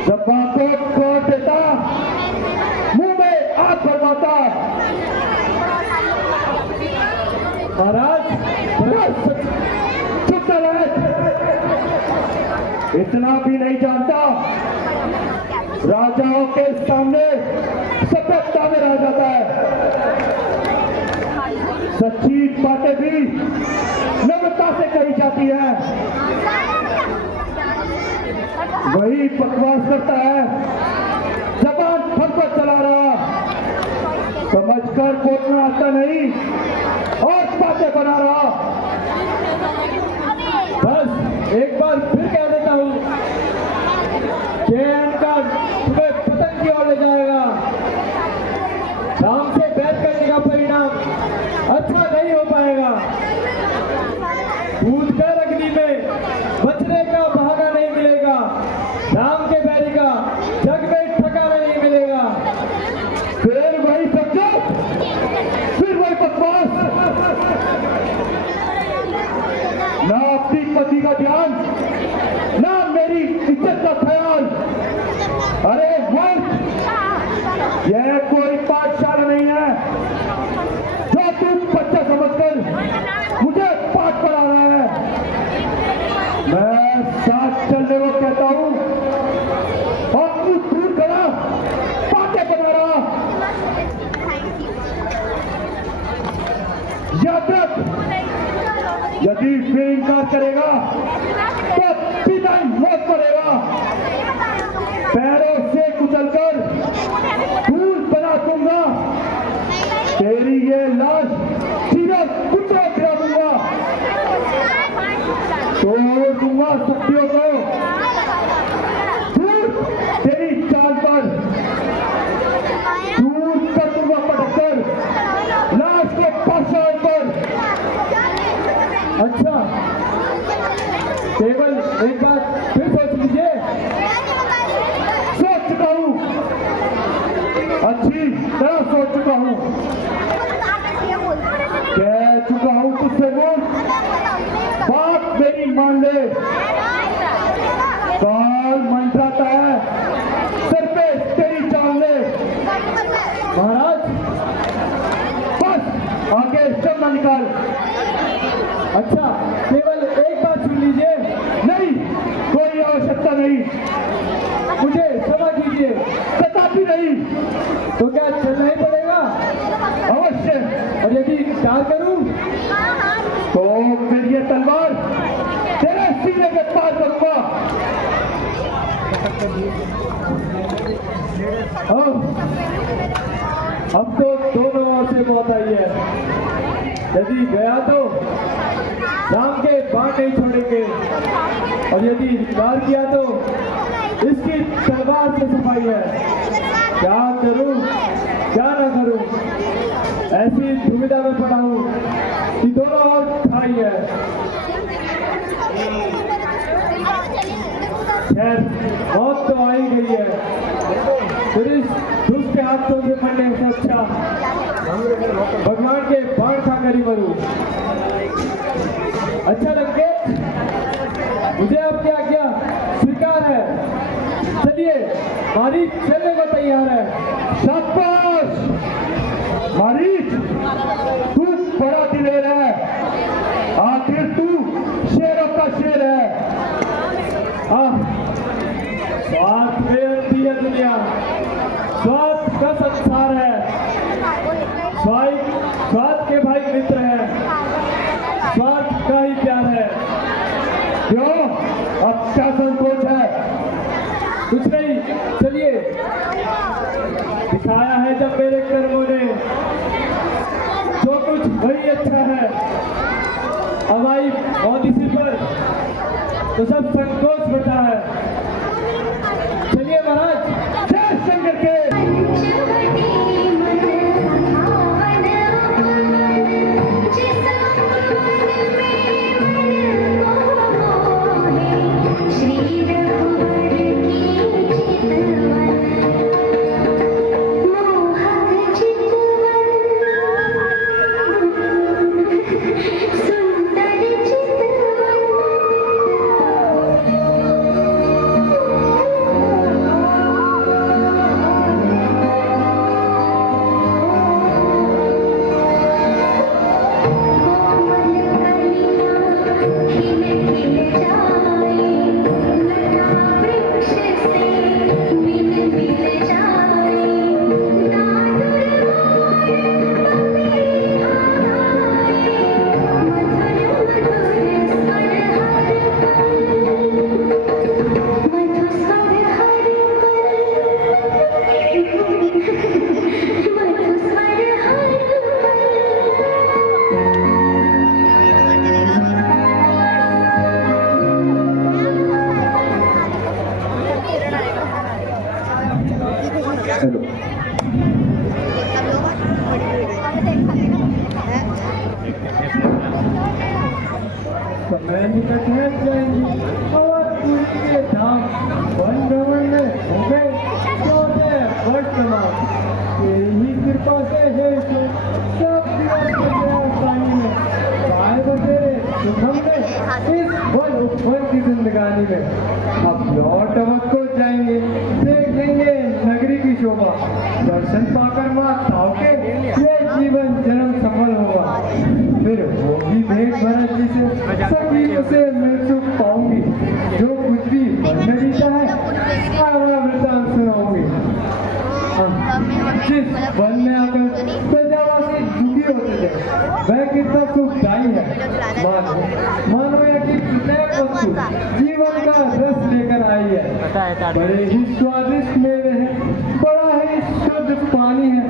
जब बातों कर देता मुंह में आग भरवाता। महाराज, चुप नालायक, इतना भी नहीं जानता राजाओं के सामने सभ्यता में रह जाता है। सच्ची बातें भी नम्रता से कही जाती है। वही बकवास करता है, जबान फट पर चला रहा, समझकर बोलना आता नहीं और बातें बना रहा। बस एक बार फिर कह देता हूँ कि अहंकार तुम्हें पतन की ओर ले जाएगा। राम से बैठ करने का परिणाम अच्छा नहीं हो पाएगा। कूद कर अग्नि में बचने का बहाना नहीं मिलेगा। राम के बैरी का जग में ठिकाना नहीं मिलेगा। फिर वही सच्चा, फिर वही बकवास। ना अपनी पति का ध्यान, ना मेरी इज्जत का ख्याल। अरे वर्ष यदि फिर इनकार करेगा तो पिता ही मौत पड़ेगा। पैरों से कुचलकर धूल बना दूंगा, तेरी ये लाश सीधा कुत्ता गिरा दूंगा, तोड़ दूंगा शक्तियों को, दूर तेरी चाल पर दूर कर दूंगा पटक कर लाश को पाषाण पर। अच्छा, केवल एक बात फिर सोच लीजिए। सोच चुका हूँ, अच्छी तरह सोच चुका हूँ, कह चुका हूँ तुझसे बोल, बात मेरी मान ले। काल मंत्राता है, सर पे तेरी जान ले। महाराज, बस आगे शब्द ना निकाल। अच्छा, केवल एक बात सुन लीजिए। नहीं, कोई आवश्यकता नहीं, मुझे क्षमा कीजिए। कदापि नहीं। तो क्या चलना ही पड़ेगा? अवश्य। और यदि इनकार करूं तो फिर ये तलवार तेरे सीने के पास रखूंगा। अब तो दोनों ओर से मौत आई है। यदि गया तो राम के बाण नहीं छोड़ेंगे, और यदि इनकार किया तो इसकी तलवार से सफाई है। क्या करूं क्या ना करूं, ऐसी दुविधा में पड़ा हूं कि दोनों ओर खाई है। खैर, मौत तो आ ही गई है, फिर इस दुष्ट के हाथों से मरने से अच्छा भगवान के बाण खाकर ही मरूं। अच्छा लगे, मुझे अब क्या क्या स्वीकार है। चलिए, मारीच चलने को तैयार है। शाबाश मारीच, तू बड़ा दिलेर है, आखिर तू शेरों का शेर है। स्वार्थ में अंधी है दुनिया, स्वार्थ का संसार है, स्वार्थ के भाई मित्र है, स्वार्थ का ही प्यार है। क्यों, अब क्या संकोच है? कुछ नहीं, चलिए। दिखाया है जब मेरे कर्मों ने, जो कुछ वही अच्छा है। अब आई मौत इसी पर, तो सब संकोच बचा है। चलिए महाराज। जय शंकर के। चलो। समय निकट है जाएंगी और पूरी के धाम वन भ्रमण में हो गए 14 वर्ष तमाम। यही कृपा से है सब आसानी में पाए बसेरे सुखम में इस वन उपवन की जिंदगानी में। अब लौट अवध को जाएंगे, देखेंगे नगरी की शोभा, दर्शन पाकर माताओं के ये जीवन जन्म सफल होगा। फिर होगी भेंट भरत जी से, सभी उसे मिल सुख पाऊंगी। जो कुछ भी मन में बीता है सारा वृतांत सुनाऊंगी। जिस वन में आकर प्रजावासी दुखी को तुझे वह कितना सुखदायी है। मानो यह कि प्रत्येक वस्तु जीवन का रस लेकर आई है। बड़े ही स्वादिष्ट मेवे हैं, बड़ा ही शुद्ध पानी है,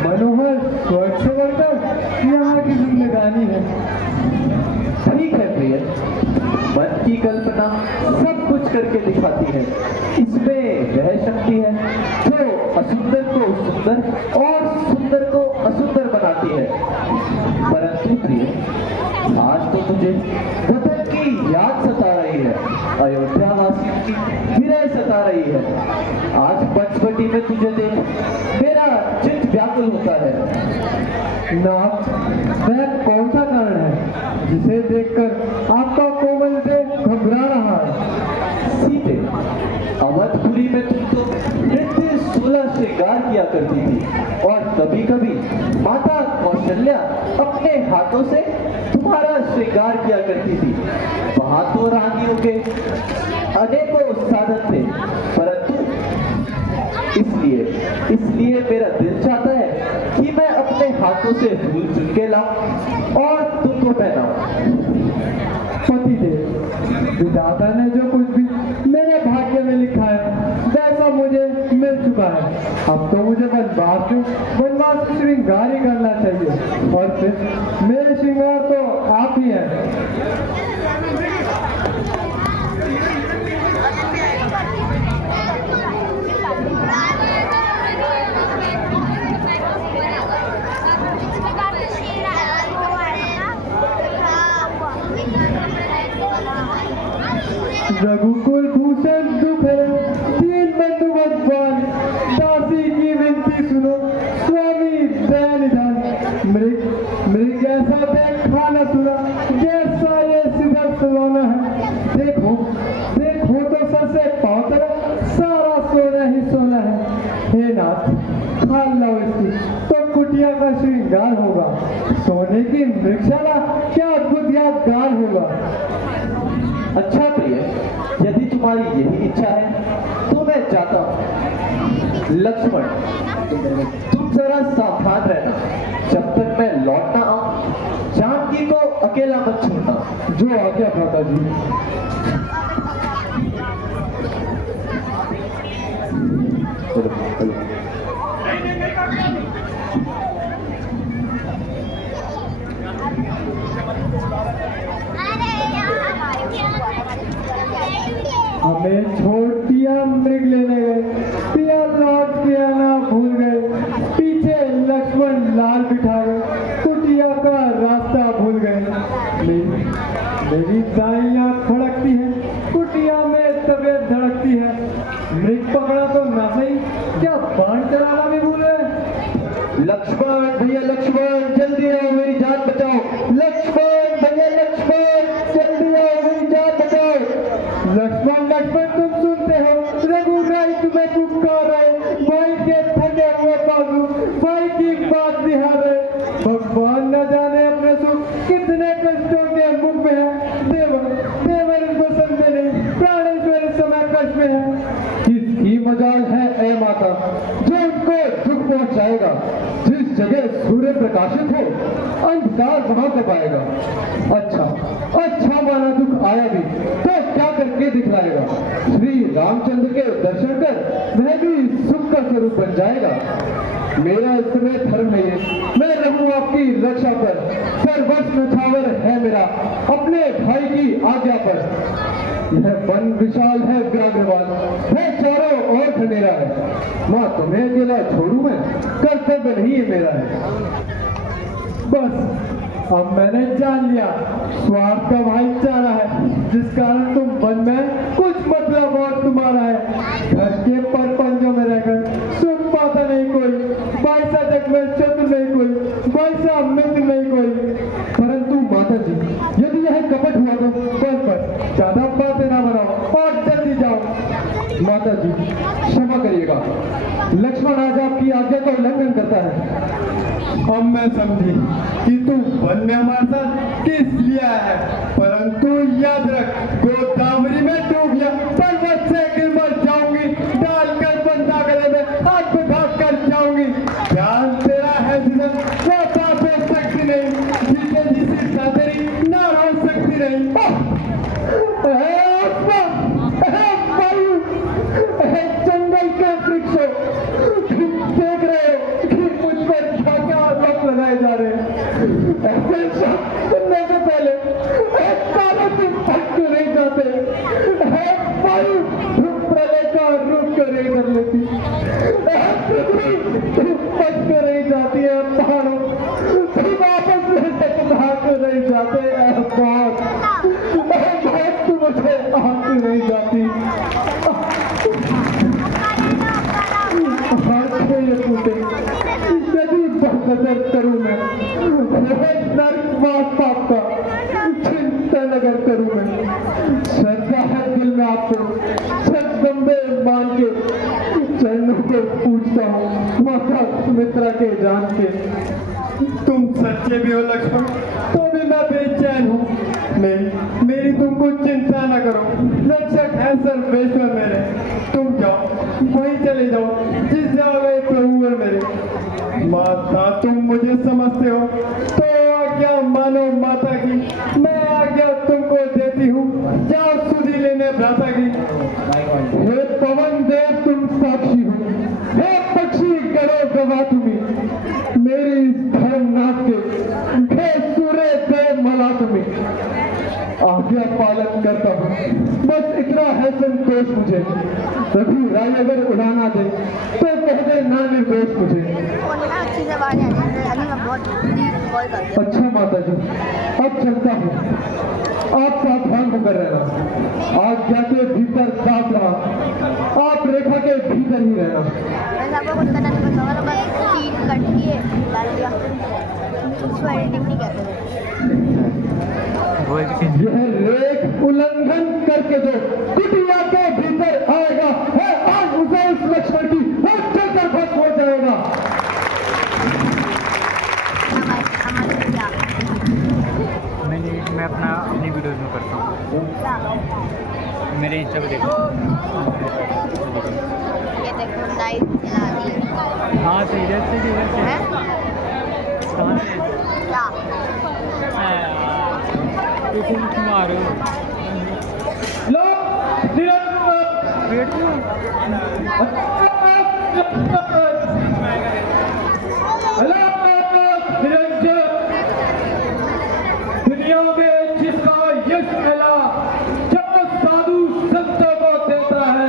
मनोहर स्वर्ग से बढ़कर यहाँ की जिंदगानी है। ठीक है प्रिय, मन की कल्पना सब कुछ करके दिखाती है। इसमें वह शक्ति है जो असुंदर को सुंदर और सुंदर को असुंदर बनाती है। परंतु प्रिय, आज तो तुझे वतन की याद सता रही है, अयोध्या वासियों की विरह सता रही है। आज पंचवटी में तुझे देख मेरा चित्त व्याकुल होता है। नाथ, वह कौन सा कारण है जिसे देखकर आपका कोमल देह घबरा रहा है? सीते, अवधपुरी में तुम तो नृत्य 16 श्रृंगार किया करती थी और कभी कभी माता कौशल्या अपने हाथों से तुम्हारा श्रृंगार किया करती थी। वहां तो रानियों के अनेकों साधन थे, परंतु इसलिए मेरा दिल चाहता है कि मैं अपने हाथों से फूल चुन के लाऊं और तुमको पहनाऊं। पतिदेव, विधाता ने जो कुछ भी मेरे भाग्य में लिखा है वैसा मुझे मिल चुका है। अब तो मुझे वनवास से श्रृंगार ही करना चाहिए और फिर मेरे श्रृंगार तो आप ही हैं। रघुकुल भूषण दुख है, दीन बंधु भगवान, दासी की विनती सुनो, स्वामी दया निधान। मृग ऐसा देखा न सुना, जैसा ये सीधा सुहाना है। देखो तो सर से पांव तक सारा सोना ही सोना है। हे नाथ, खा लो इसकी तो कुटिया का श्रृंगार होगा। सोने की मृगशाला क्या अद्भुत यादगार होगा। अच्छा प्रिय, यदि तुम्हारी यही इच्छा है तो मैं चाहता हूँ। लक्ष्मण, तुम जरा सावधान रहना, जब तक मैं लौट ना आऊं। जानकी को अकेला मत छोड़ना। जो आज्ञा भ्राता जी। चलो। हमें छोड़ पिया मृग लेने गए, पिया लौट के आना भूल गए। पीछे लक्ष्मण लाल बिठा गए, कुटिया का रास्ता भूल गए। मेरी दाई आंख फड़कती है, कुटिया में तबीयत धड़कती है। मृग पकड़ा तो ना सही, क्या बाण चलाना भी भूल गए। लक्ष्मण भैया, लक्ष्मण जल्दी आओ, मेरी जान बचाओ। लक्ष्मण भैया, लक्ष्मण जल्दी आओ, मेरी जान बचाओ। लक्ष्मण तुम सुनते हो, रघुराई तुम्हें पुकार रहे। भाई के थके हुए बाजू भाई की बात निहार रहे। भगवान न जाने अपने सुख कितने कष्टों के मुख में है। देवर इनको समझे नहीं, प्राणेश्वर इस समय कष्ट में है। किसकी मजाल है ऐ माता जो उनको दुख पहुंचाएगा। जिस जगह सूर्य प्रकाशित हो, अंधकार वहां कब आएगा। अच्छा माना दुख आया भी तो क्या करके दिखलाएगा। श्री रामचंद्र के दर्शन कर वह भी सुख का स्वरूप बन जाएगा। मेरा इस समय धर्म नहीं है, मैं रहूं आपकी रक्षा पर। सर्वस्व न्यौछावर है मेरा अपने भाई की आज्ञा पर। यह वन विशाल है, व्याघ्रवान है, चारों ओर खंडेरा है। माँ तुम्हें अकेला छोड़ू मैं, कर्तव्य नहीं है मेरा है। बस अब मैंने जान लिया, स्वार्थ का भाईचारा है जिस कारण तुम वन में कुछ मतलब और तुम्हारा है। घर के परपंजों में रहकर सुख पाता नहीं कोई, पैसा जग में शत्रु नहीं कोई, पैसा मित्र नहीं कोई। परंतु माता जी, यदि यह कपट हुआ तो बस ज्यादा बातें ना बनाओ और जल्दी जाओ। माता जी क्षमा करिएगा, लक्ष्मण आज आपकी आज्ञा का उल्लंघन करता है। अब मैं समझी कि तू वन में हमारे साथ किस लिए आया है, परंतु याद रख गोदावरी में डूब गया पर्वत से गिर मर जाऊंगी, डालकर बंदा गले में हाथ पे भाग कर जाऊंगी। ध्यान तेरा है जीवन, वो मुझे पूछे यदि बदर करूं मैं नर्क पाप का चिंता नगर करूं मैं। श्रद्धा है दिल में आपको जगदम्बे मान के चरणों को पूछता हूँ माता सुमित्रा के जान के। तुम सच्चे भी हो लक्ष्मण तो भी मैं बेचैन हूँ। नहीं मेरी तुमको चिंता न करो, रक्षक है सर्वेश्वर मेरे। तुम जाओ वहीं चले जाओ जिस जगह प्रभु है मेरे। माता तुम मुझे समझते हो तो आज्ञा मानो माता की, मैं आज्ञा तुमको देती हूँ, जाओ सुधि लेने भ्राता की। हे पवन देव तुम साक्षी हो, हे पक्षी करो गवाह तुम्हें मेरी धर्मनाथ के, हे सूर्य देव मला तुम्हें आज्ञा पालन करता हूँ। बस इतना है संतोष मुझे, रघु राय अगर उड़ाना दे तो कह दे ना निर्दोष मुझे। अच्छा माता जी अब चलता हूँ, आप सावधान होकर रहना। आज्ञा के भीतर साफ रहा, आप रेखा के भीतर ही रहना। आपको कुछ पता नहीं पता होगा, बस सीट कट किए डाल दिया, उसको एडिटिंग नहीं कहते। यह रेख उल्लंघन करके जो कुटिया के भीतर आएगा है आज उसे उस लक्ष्मण की बहुत चलकर भस्म हो जाएगा। मैं अपनी वीडियोज में करता हूँ, मेरे इंस्टा पे देखो। ये देखो लाइट जला दी। हाँ तो इधर से हैं? कहाँ से क्या? तुम मारो लो वेट दुनिया में जिसका यश मिला जब साधु संतों को देता है,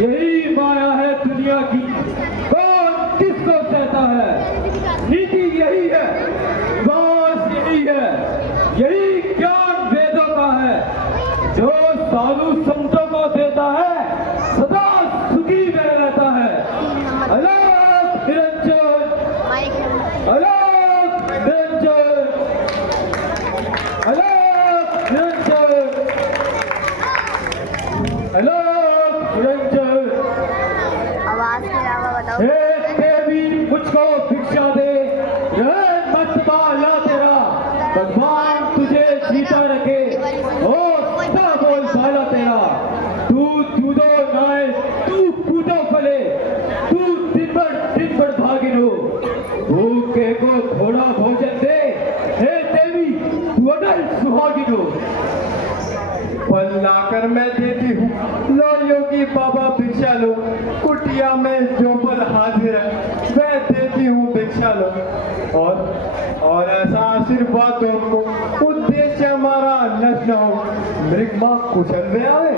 यही माया है दुनिया की, कौन किसको देता है। नीति यही है, विकास यही है, यही ज्ञान वेदों का है। जो साधु संतों को देता है सदा सुखी में रहता है। अलग निरंजन, अलग निरंजन, अलग निरंजन, अलग निरंजन। आवाज के अलावा बताओ। हे देवी मुझको भिक्षा दे, यह मत बाला तेरा भगवान तुझे जीता रखे। ओ सदा बोल बाला तेरा, तू दूधो नाए तू कूदो फले, तू दिन भर भागिन हो। भूखे को थोड़ा भोजन दे, हे देवी तू अटल सुहागिन हो। फल लाकर मैं देती हूँ, लो योगी बाबा भिक्षा लो। कुटिया में जो फल हाजिर है वह देती हूँ भिक्षा लो। और ऐसा आशीर्वाद दो उनको, उद्देश्य हमारा नष्ट न हो। मृगमा कुशल में आवे,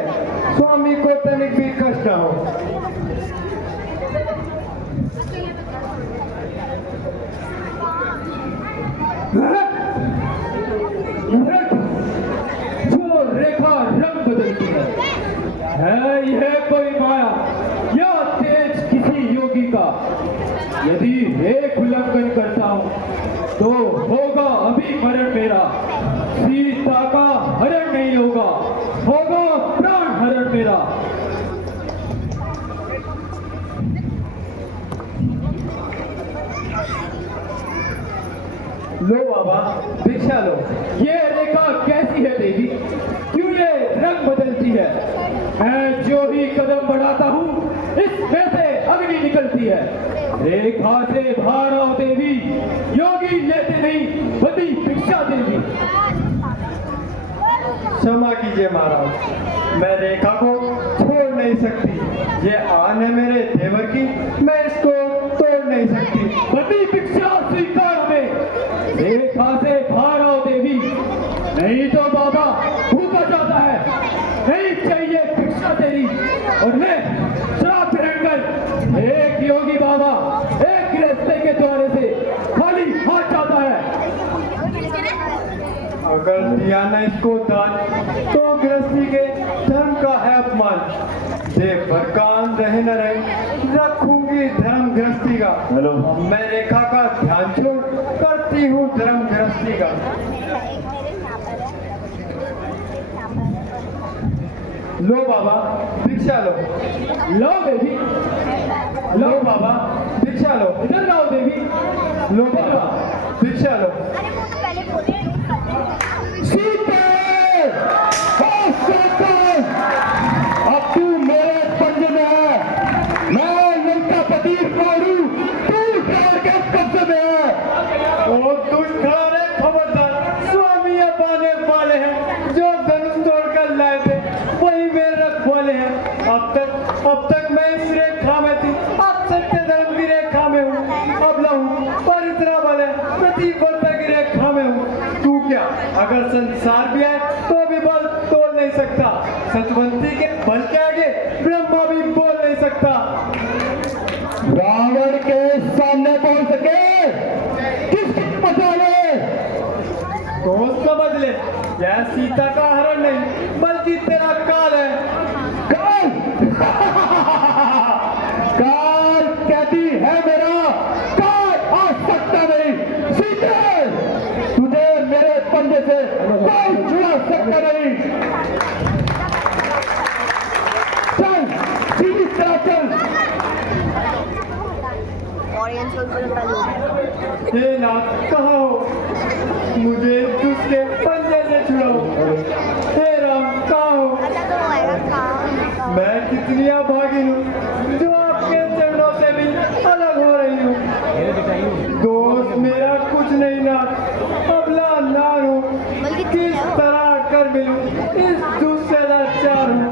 स्वामी को तनिक भी कष्ट न हो। जो रेखा रंग बदलती है यह कोई माया या तेज किसी योगी का। यदि रेख उल्लंघन करता हूं तो होगा अभी मरण मेरा। सीता का हरण नहीं होगा, होगा प्राण हरण मेरा। लो बाबा भिक्षा लो। ये रेखा कैसी है देवी, क्यों ये रंग बदलती है। मैं जो ही कदम बढ़ाता हूँ इसमें से अग्नि निकलती है। रेखा से बाहर आओ देवी, योगी लेते नहीं बदी भिक्षा देवी। क्षमा कीजिए महाराज, मैं रेखा को छोड़ नहीं सकती। ये आन है मेरे देवर की, मैं इसको तोड़ नहीं सकती। बदी भिक्षा स्वीकार में। रेखा से बाहर आओ देवी, नहीं तो बाबा भूखा जाता है। नहीं चाहिए भिक्षा तेरी, और मैं श्राप ग्रहण कर एक योगी बाबा एक गृहस्थी के द्वारे से खाली हाथ जाता है। अगर दिया न इसको दान तो गृहस्थी के धर्म का है अपमान। देव पर कान रहे न रहे रखूंगी धर्म गृहस्थी का। हेलो। मैं रेखा का ध्यान छोड़ करती हूँ धर्म गृहस्थी का। लो बाबा भिक्षा लो। लो बेबी। लो बाबा भिक्षा लो। इधर लाओ बेबी। लो बाबा भिक्षा लो। अरे वो तो पहले बोले अब तू मेरे पंजे में है, मैं लंका पति मारू, तू प्राण के कब्जे में है। वो दुष्ट रे खबरदार, स्वामी अब आने वाले हैं। जो धनुष तोड़कर लाए थे वही मेरे रखवाले हैं। अब तक मैं इस रेखा में थी, अब सत्य धर्म की रेखा में हूँ। अबला हूँ पर इतना बल है, प्रतिबद्धता की रेखा में हूँ। तू क्या अगर संसार भी आए तो भी बल तोड़ नहीं सकता। सतवंती के बल के आगे ब्रह्मा भी बोल नहीं सकता। रावण के सामने बोल सके किसकी बचा ले। दोस्त समझ ले, यह सीता का हरण नहीं बल्कि तेरा काल है। काल काल कहती है मेरा, काल आ सकता नहीं। सीते तुझे मेरे पंजे से कोई छुड़ा सकता नहीं। चल सीधी तरह चल। ऑडियंस को भी पता नहीं। हे नाथ कहाँ हो, मुझे तुझके पंजे से छुड़ाओ। हे राम कहाँ हो, अच्छा तो आएगा था। मैं कितनी अभागी हूँ जो आपके चरणों से भी अलग हो रही हूँ। दोस्त मेरा कुछ नहीं नाथ, अबला नार हूँ। किस तरह कर मिलूं इस दूसरे लाचार हूँ।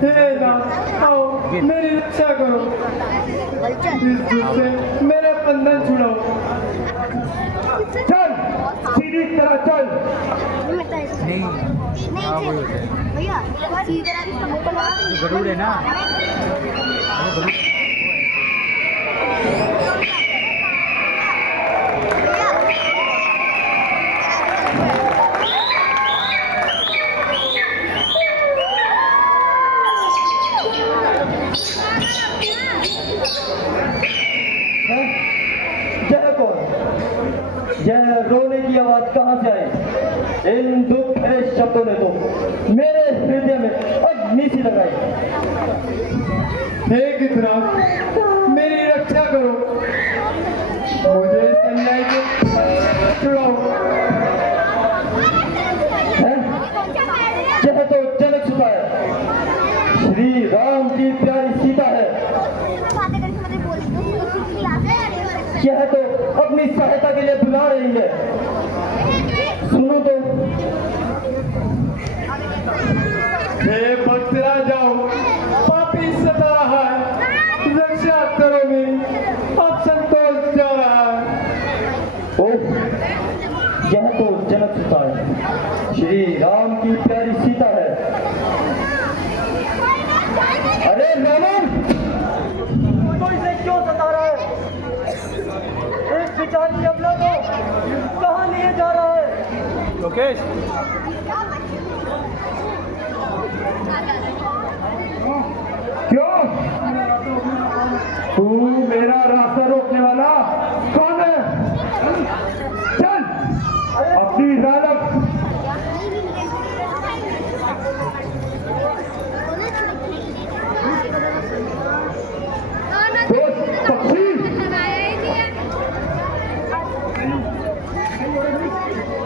हे नाथ आओ मेरी रक्षा करो, इस दूसरे मेरे बंधन छुड़ाओ। चल सीधी तरह चल। नहीं भैया सीधे रास्ते गरुड़ है ना। यह कौन, यह रोने की आवाज कहाँ से आई। इन दुख भरे शब्दों ने तो मेरे हृदय में अग्नि सी लगाई। हे गिद्धराज मेरी रक्षा करो, मुझे अन्याय से छुड़ाओ। यह तो जनक सुता है, श्री राम की प्यारी सीता है। बातें करके मुझे बोल यह तो अपनी सहायता के लिए बुला रही है। सुनो तो। हे भक्त राजाओ, पापी सता रहा है, रक्षा करो मेरी, अब संतोष जा रहा है। ओह, यह तो जनक सुता है, श्री राम की प्यारी सीता है। अरे रावण, तो इसे क्यों सता रहा है? एक बेचारी अबला को कहाँ लिए जा रहा है? लोकेश क्यों तू मेरा रास्ता रोकने वाला कौन है? चल अपनी रालक दोस्त पक्षी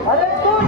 अरे तुम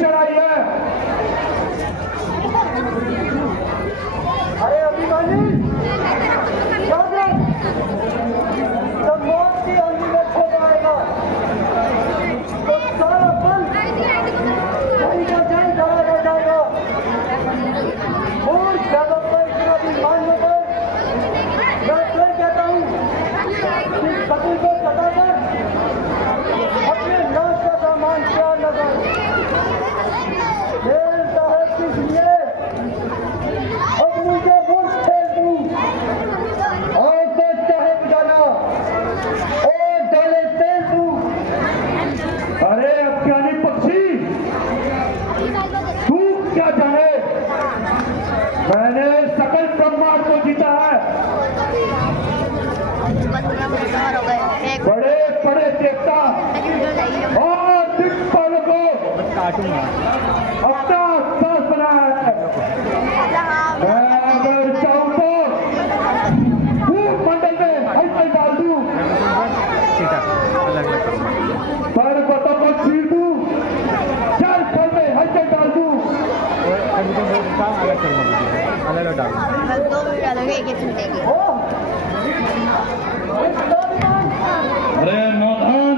चढ़ाई है। अरे अभिमानी राजन, जब मौत की अंधी में खो जाएगा तो सारा बल कहीं का जान धरा रह जाएगा। और जगह पर इतना भी मानने पर मैं फिर कहता हूँ कि कभी को कटाकर अपने नाश का सामान क्या लगा खेलता है किस लिए अपनी के मुझ खेल दूं और तो चाहे जाना और डाले तेल दूं। अरे अज्ञानी पक्षी, तू क्या जाने, मैंने सकल ब्रह्मांड को जीता है। बड़े बड़े देवता और दिक्पालों को काटूंगा। अपना दास बनाया है। मैं अगर चाहूं तो भूमंडल में हलचल डाल दूं, सीधा अलग अलग करूंगा। पर्वतों को चीर दूं, जल थल में हलचल डाल दूं। और अभी तो मैं काम अलग करूंगा, अलग अलग डालूंगा। अरे नौधान,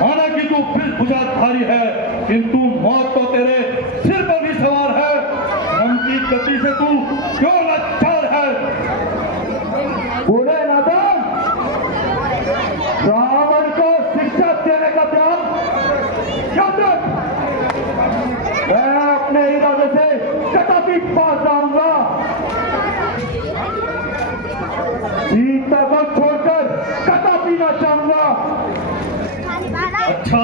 माना कि तू फिर भुजाधारी है, किंतु मौत तो तेरे सिर पर भी सवार है। मन की गति से तू क्यों लाचार है? बूढ़े नादान, रावण को शिक्षा देने का ध्यान याद रख। मैं अपने इरादे से कदापि पास जाऊंगा। सीता को छोड़कर कदापि न जाऊंगा। अच्छा,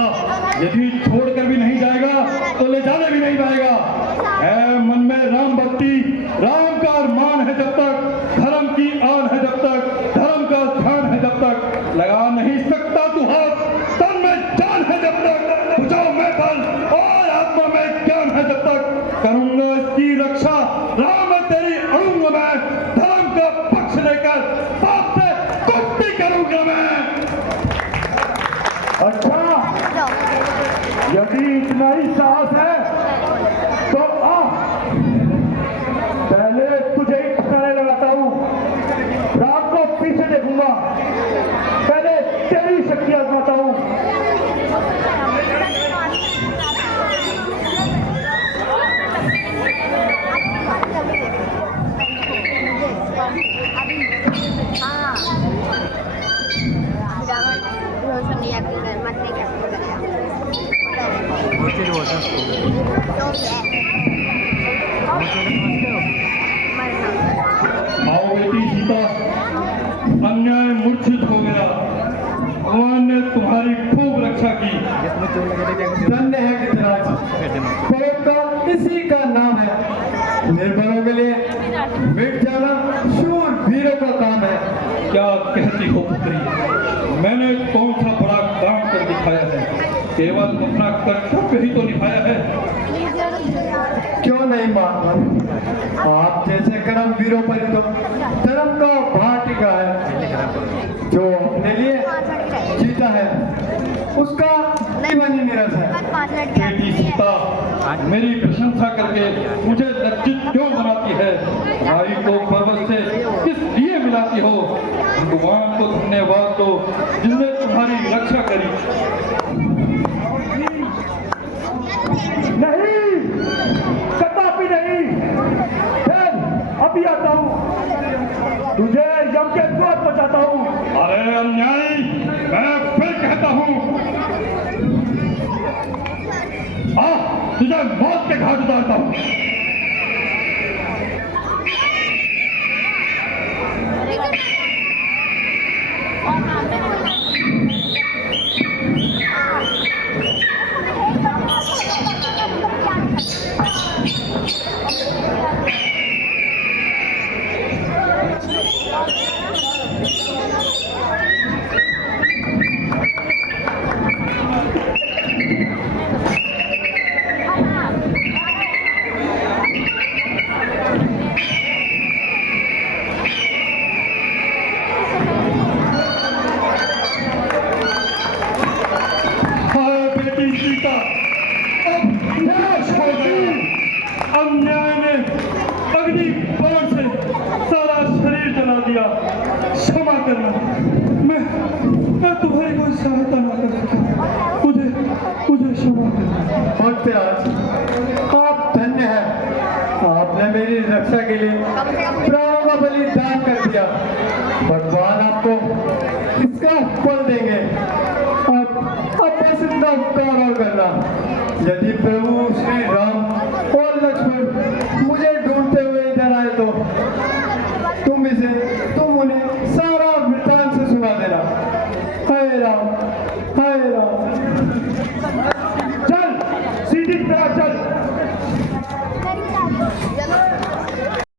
यदि छोड़कर भी नहीं जाएगा तो ले जाने भी नहीं पाएगा। है मन में राम भक्ति, राम का अरमान है जब तक, धर्म की आन है जब तक, धर्म का ध्यान है जब तक, लगा नहीं सकता तू हाथ, तन में जान है जब तक, बुझाओ में बल और आत्मा में ज्ञान है जब तक, करूंगा इसकी रक्षा। राम है तेरी अड़ूंगा मैं, धर्म का पक्ष लेकर पाप से कुश्ती करूंगा मैं। अच्छा, यदि इतना ही साहस है तो आ, पहले तुझे ही ठिकाने लगाता हूँ। राम को पीछे देखूंगा, पहले तेरी शक्ति आजमाता हूँ। बहुत चीज बोलता हूँ। आओ बेटी सीता, अन्याय मूर्छित हो गया, भगवान ने तुम्हारी खूब रक्षा की। जिसमें चोट लगे थे क्या धन्य है गिरिराज, परोपकार इसी का नाम है। निर्बलों के लिए मिट जाना शूर वीरों का काम है। क्या कहती हो पुत्री, मैंने कौन सा बड़ा काम कर दिखाया है? केवल अपना कर्तव्य ही तो निभाया है। क्यों नहीं मानना? आप जैसे कर्म वीरों पर तो धर्म का भार टिका है। जो अपने लिए जीता है उसका जीवन ही निरस है। बेटी सीता, मेरी प्रशंसा करके मुझे लज्जित क्यों बनाती है? भाई को पर्वत से किस लिए मिलाती हो? भगवान को धन्यवाद दो जिसने तुम्हारी रक्षा करी। नहीं, कदापि नहीं। फिर अभी आता हूँ, तुझे यम के द्वार पहुंचाता हूँ। अरे अन्यायी, मैं फिर कहता हूँ, तुझे मौत के घाट उतारता हूँ। रक्षा के लिए प्राणों का बलिदान कर दिया। भगवान आपको इसका फल देंगे। अब बस इतना उपकार और करना, यदि प्रभु श्री राम और लक्ष्मण मुझे ढूंढते हुए इधर आए तो तुम उन्हें सारा वृत्तांत से सुना देना। हाय राम, हाय राम। चल सीधी तरह चल।